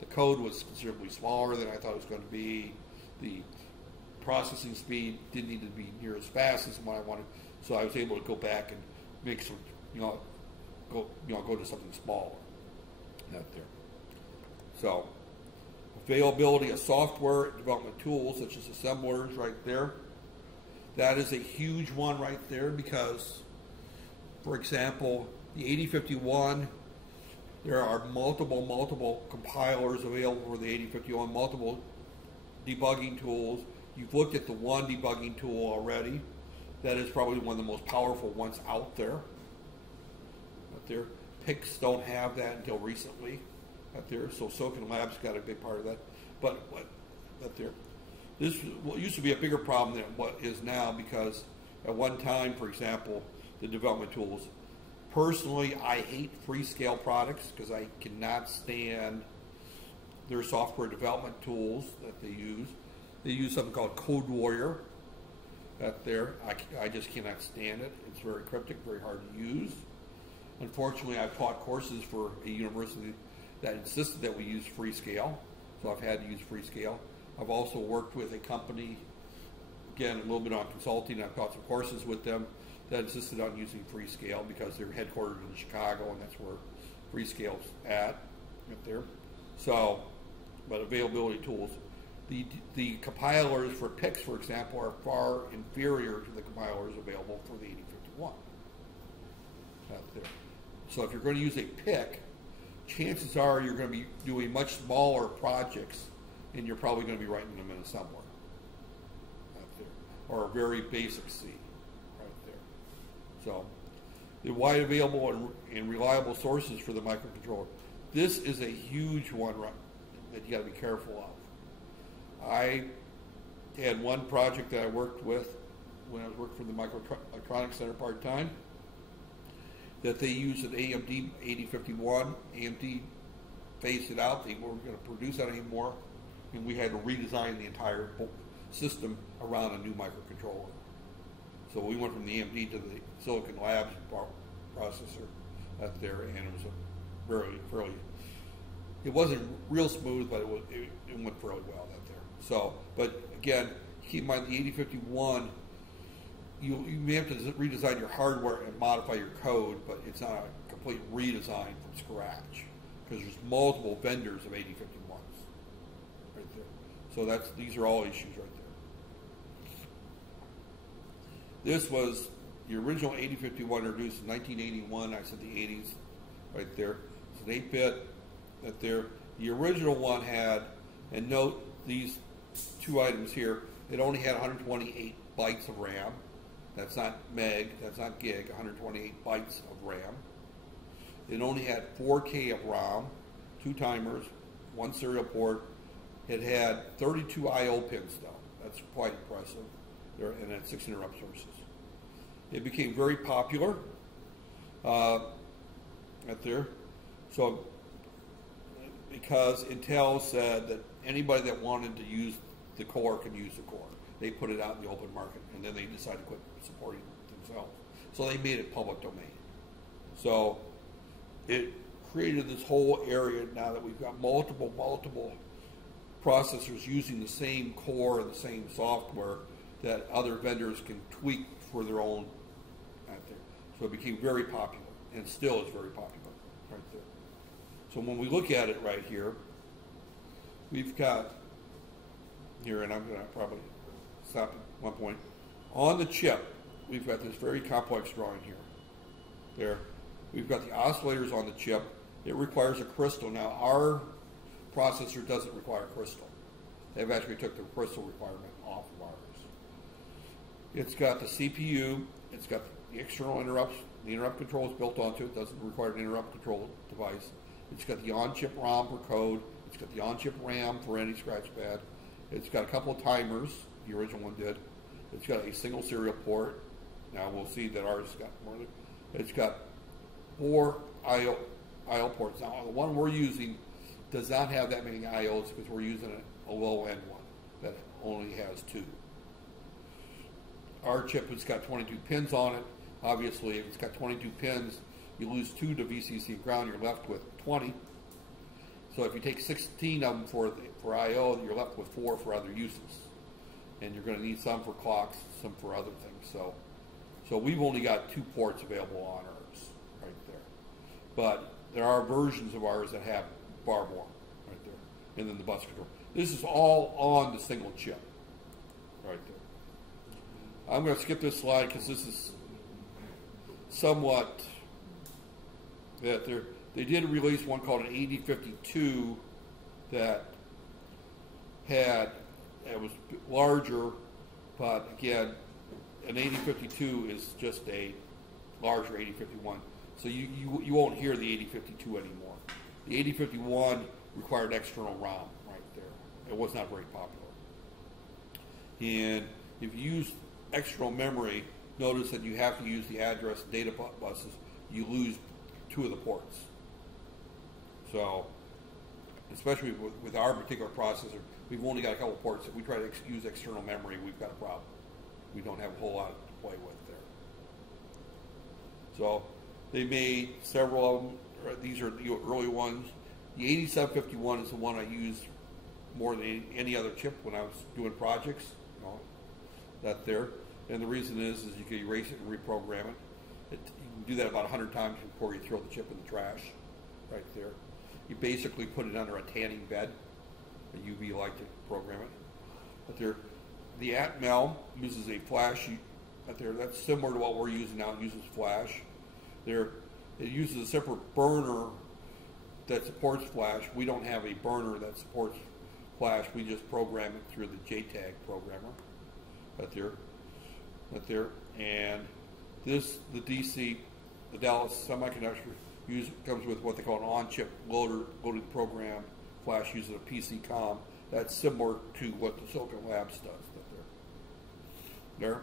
the code was considerably smaller than I thought it was going to be. The processing speed didn't need to be near as fast as what I wanted. So I was able to go back and make some, go to something smaller. Out there. So, availability of software development tools such as assemblers right there. That is a huge one right there because, for example, the 8051, there are multiple compilers available for the 8051, multiple debugging tools. You've looked at the one debugging tool already. That is probably one of the most powerful ones out there. Out there. PICs don't have that until recently. Out there, so Silicon Labs got a big part of that. But out there, this used to be a bigger problem than what is now because at one time, for example, the development tools. Personally, I hate Freescale products because I cannot stand their software development tools that they use. They use something called Code Warrior. Out there, I just cannot stand it. It's very cryptic, very hard to use. Unfortunately, I've taught courses for a university that insisted that we use Freescale, so I've had to use Freescale. I've also worked with a company, again, a little bit on consulting. I've taught some courses with them that insisted on using Freescale because they're headquartered in Chicago, and that's where Freescale's at, right there. So, but availability tools. The compilers for PICs, for example, are far inferior to the compilers available for the 8051. Out there. So if you're going to use a PIC, chances are you're going to be doing much smaller projects, and you're probably going to be writing them in assembler. Out there. Or a very basic C. Right there. So, the wide available and reliable sources for the microcontroller. This is a huge one that you got to be careful of. I had one project that I worked with when I was working for the Microelectronics Center part-time that they used an AMD 8051. AMD phased it out. They weren't going to produce that anymore, and we had to redesign the entire system around a new microcontroller. So we went from the AMD to the Silicon Labs processor out there, and it was a fairly It wasn't real smooth, but it went fairly well out there. So, but again, keep in mind the 8051, you may have to redesign your hardware and modify your code, but it's not a complete redesign from scratch because there's multiple vendors of 8051s right there. So these are all issues right there. This was the original 8051 introduced in 1981. I said the 80s right there. It's an 8-bit that there. The original one had, and note these two items here, it only had 128 bytes of RAM. That's not meg, that's not gig, 128 bytes of RAM. It only had 4K of ROM, 2 timers, 1 serial port. It had 32 I/O pins though. That's quite impressive. And had 6 interrupt sources. It became very popular right there. So, because Intel said that anybody that wanted to use the core can use the core. They put it out in the open market, and then they decided to quit supporting it themselves. So they made it public domain. So it created this whole area now that we've got multiple processors using the same core and the same software that other vendors can tweak for their own out there. So it became very popular, and still is very popular right there. So when we look at it right here, we've got here, and I'm going to probably stop at one point. On the chip, we've got this very complex drawing here. There. We've got the oscillators on the chip. It requires a crystal. Now, our processor doesn't require a crystal. They've actually took the crystal requirement off of ours. It's got the CPU. It's got the external interrupts. The interrupt control is built onto it. Doesn't require an interrupt control device. It's got the on-chip ROM for code. It's got the on-chip RAM for any scratch pad. It's got a couple of timers. The original one did. It's got a single serial port. Now we'll see that ours has got more. It's got 4 I/O ports. Now the one we're using does not have that many I/Os because we're using a low-end one that only has 2. Our chip has got 22 pins on it. Obviously, if it's got 22 pins, you lose 2 to VCC and ground. You're left with 20. So if you take 16 of them for I/O, you're left with 4 for other uses. And you're going to need some for clocks, some for other things. So we've only got 2 ports available on ours right there. But there are versions of ours that have far more right there. And then the bus control. This is all on the single chip right there. I'm going to skip this slide because this is somewhat that they did release one called an 8052 that was larger, but again, an 8052 is just a larger 8051. So you won't hear the 8052 anymore. The 8051 required external ROM right there. It was not very popular. And if you use external memory, notice that you have to use the address and data buses. You lose 2 of the ports. So, especially with our particular processor, we've only got a couple ports. If we try to use external memory, we've got a problem. We don't have a whole lot to play with there. So, they made several of them. These are the early ones. The 8751 is the one I used more than any other chip when I was doing projects. That there. And the reason is you can erase it and reprogram it. You can do that about 100 times before you throw the chip in the trash right there. You basically put it under a tanning bed, a UV light to program it. But there, the Atmel uses a flash. That's similar to what we're using now. It uses flash. It uses a separate burner that supports flash. We don't have a burner that supports flash. We just program it through the JTAG programmer. And the DC, the Dallas Semiconductor comes with what they call an on-chip loaded program. Flash uses a PC-COM. That's similar to what the Silicon Labs does. There.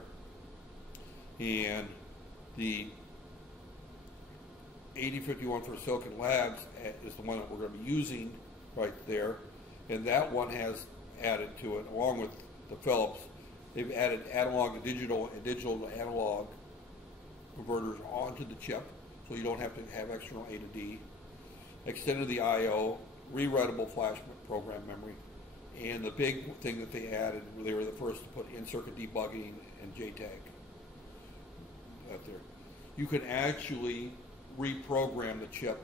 And the 8051 for Silicon Labs is the one that we're going to be using right there. And that one has added to it, along with the Philips. They've added analog to digital and digital to analog converters onto the chip, so you don't have to have external A to D. Extended the I/O rewritable flash program memory, and the big thing that they added, they were the first to put in-circuit debugging and JTAG out there. You can actually reprogram the chip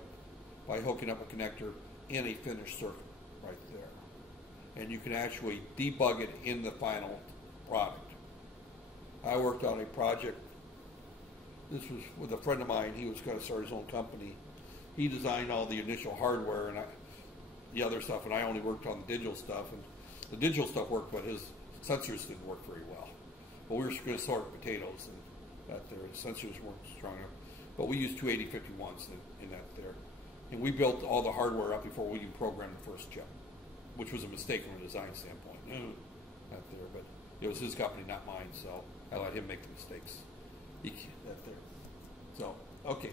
by hooking up a connector in a finished circuit right there. And you can actually debug it in the final product. I worked on a project, this was with a friend of mine, he was going to start his own company. He designed all the initial hardware and the other stuff, and I only worked on the digital stuff. And the digital stuff worked, but his sensors didn't work very well. But we were going to sort potatoes, and that there, the sensors weren't strong enough. But we used 28051s in that there. And we built all the hardware up before we even programmed the first chip, which was a mistake from a design standpoint. Not there, but it was his company, not mine, so I let him make the mistakes. That there. So, okay.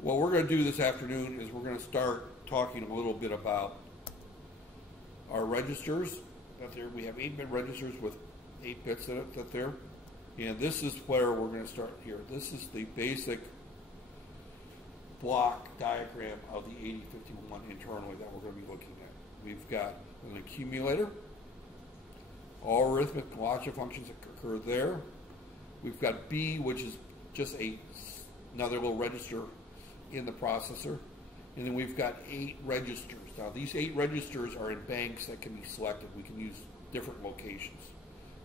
What we're going to do this afternoon is we're going to start talking a little bit about our registers. That there, we have 8-bit registers with 8 bits in it. That there, and this is where we're going to start here. This is the basic block diagram of the 8051 internally that we're going to be looking at. We've got an accumulator, all arithmetic logic functions that occur there. We've got B, which is just another little register in the processor. And then we've got 8 registers. Now these 8 registers are in banks that can be selected. We can use different locations.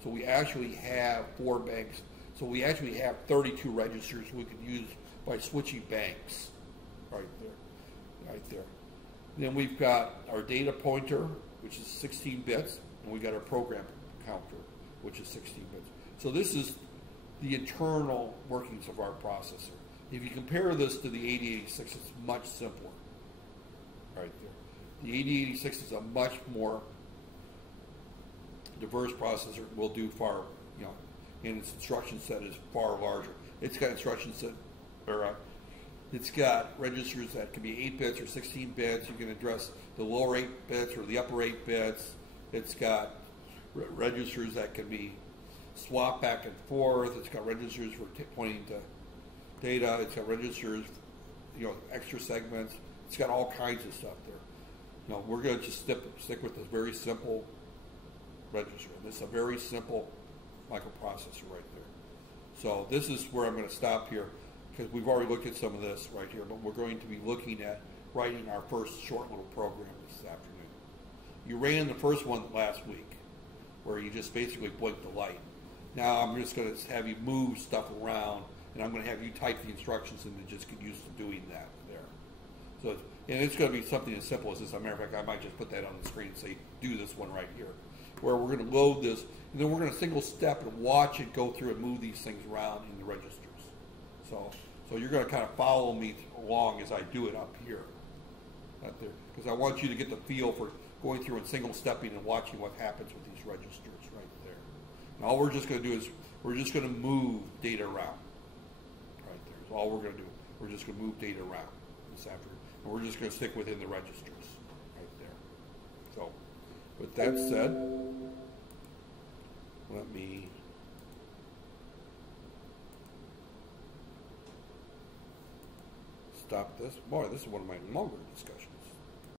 So we actually have 4 banks. So we actually have 32 registers we can use by switching banks. Right there. Right there. And then we've got our data pointer, which is 16 bits, and we've got our program counter, which is 16 bits. So this is the internal workings of our processor. If you compare this to the 8086, it's much simpler. Right there. The 8086 is a much more diverse processor. It will do far, and its instruction set is far larger. It's got instruction set, it's got registers that can be 8 bits or 16 bits. You can address the lower 8 bits or the upper 8 bits. It's got registers that can be swapped back and forth. It's got registers for pointing to data. It's got registers, extra segments. It's got all kinds of stuff there. We're going to just stick with this very simple register. This is a very simple microprocessor right there. So this is where I'm going to stop here, because we've already looked at some of this right here, but we're going to be looking at writing our first short little program this afternoon. You ran the first one last week, where you just basically blinked the light. Now I'm just going to have you move stuff around, and I'm going to have you type the instructions and just get used to doing that there. So, and it's going to be something as simple as this. As a matter of fact, I might just put that on the screen and say, do this one right here, where we're going to load this, and then we're going to single step and watch it go through and move these things around in the registers. So you're going to kind of follow me along as I do it up here, right there, because I want you to get the feel for going through and single stepping and watching what happens with these registers right there. And all we're just going to do is we're just going to move data around. Right there is all we're going to do. We're just going to move data around this afternoon, and we're just going to stick within the registers right there. So, with that said, let me stop this. Boy, this is one of my longer discussions.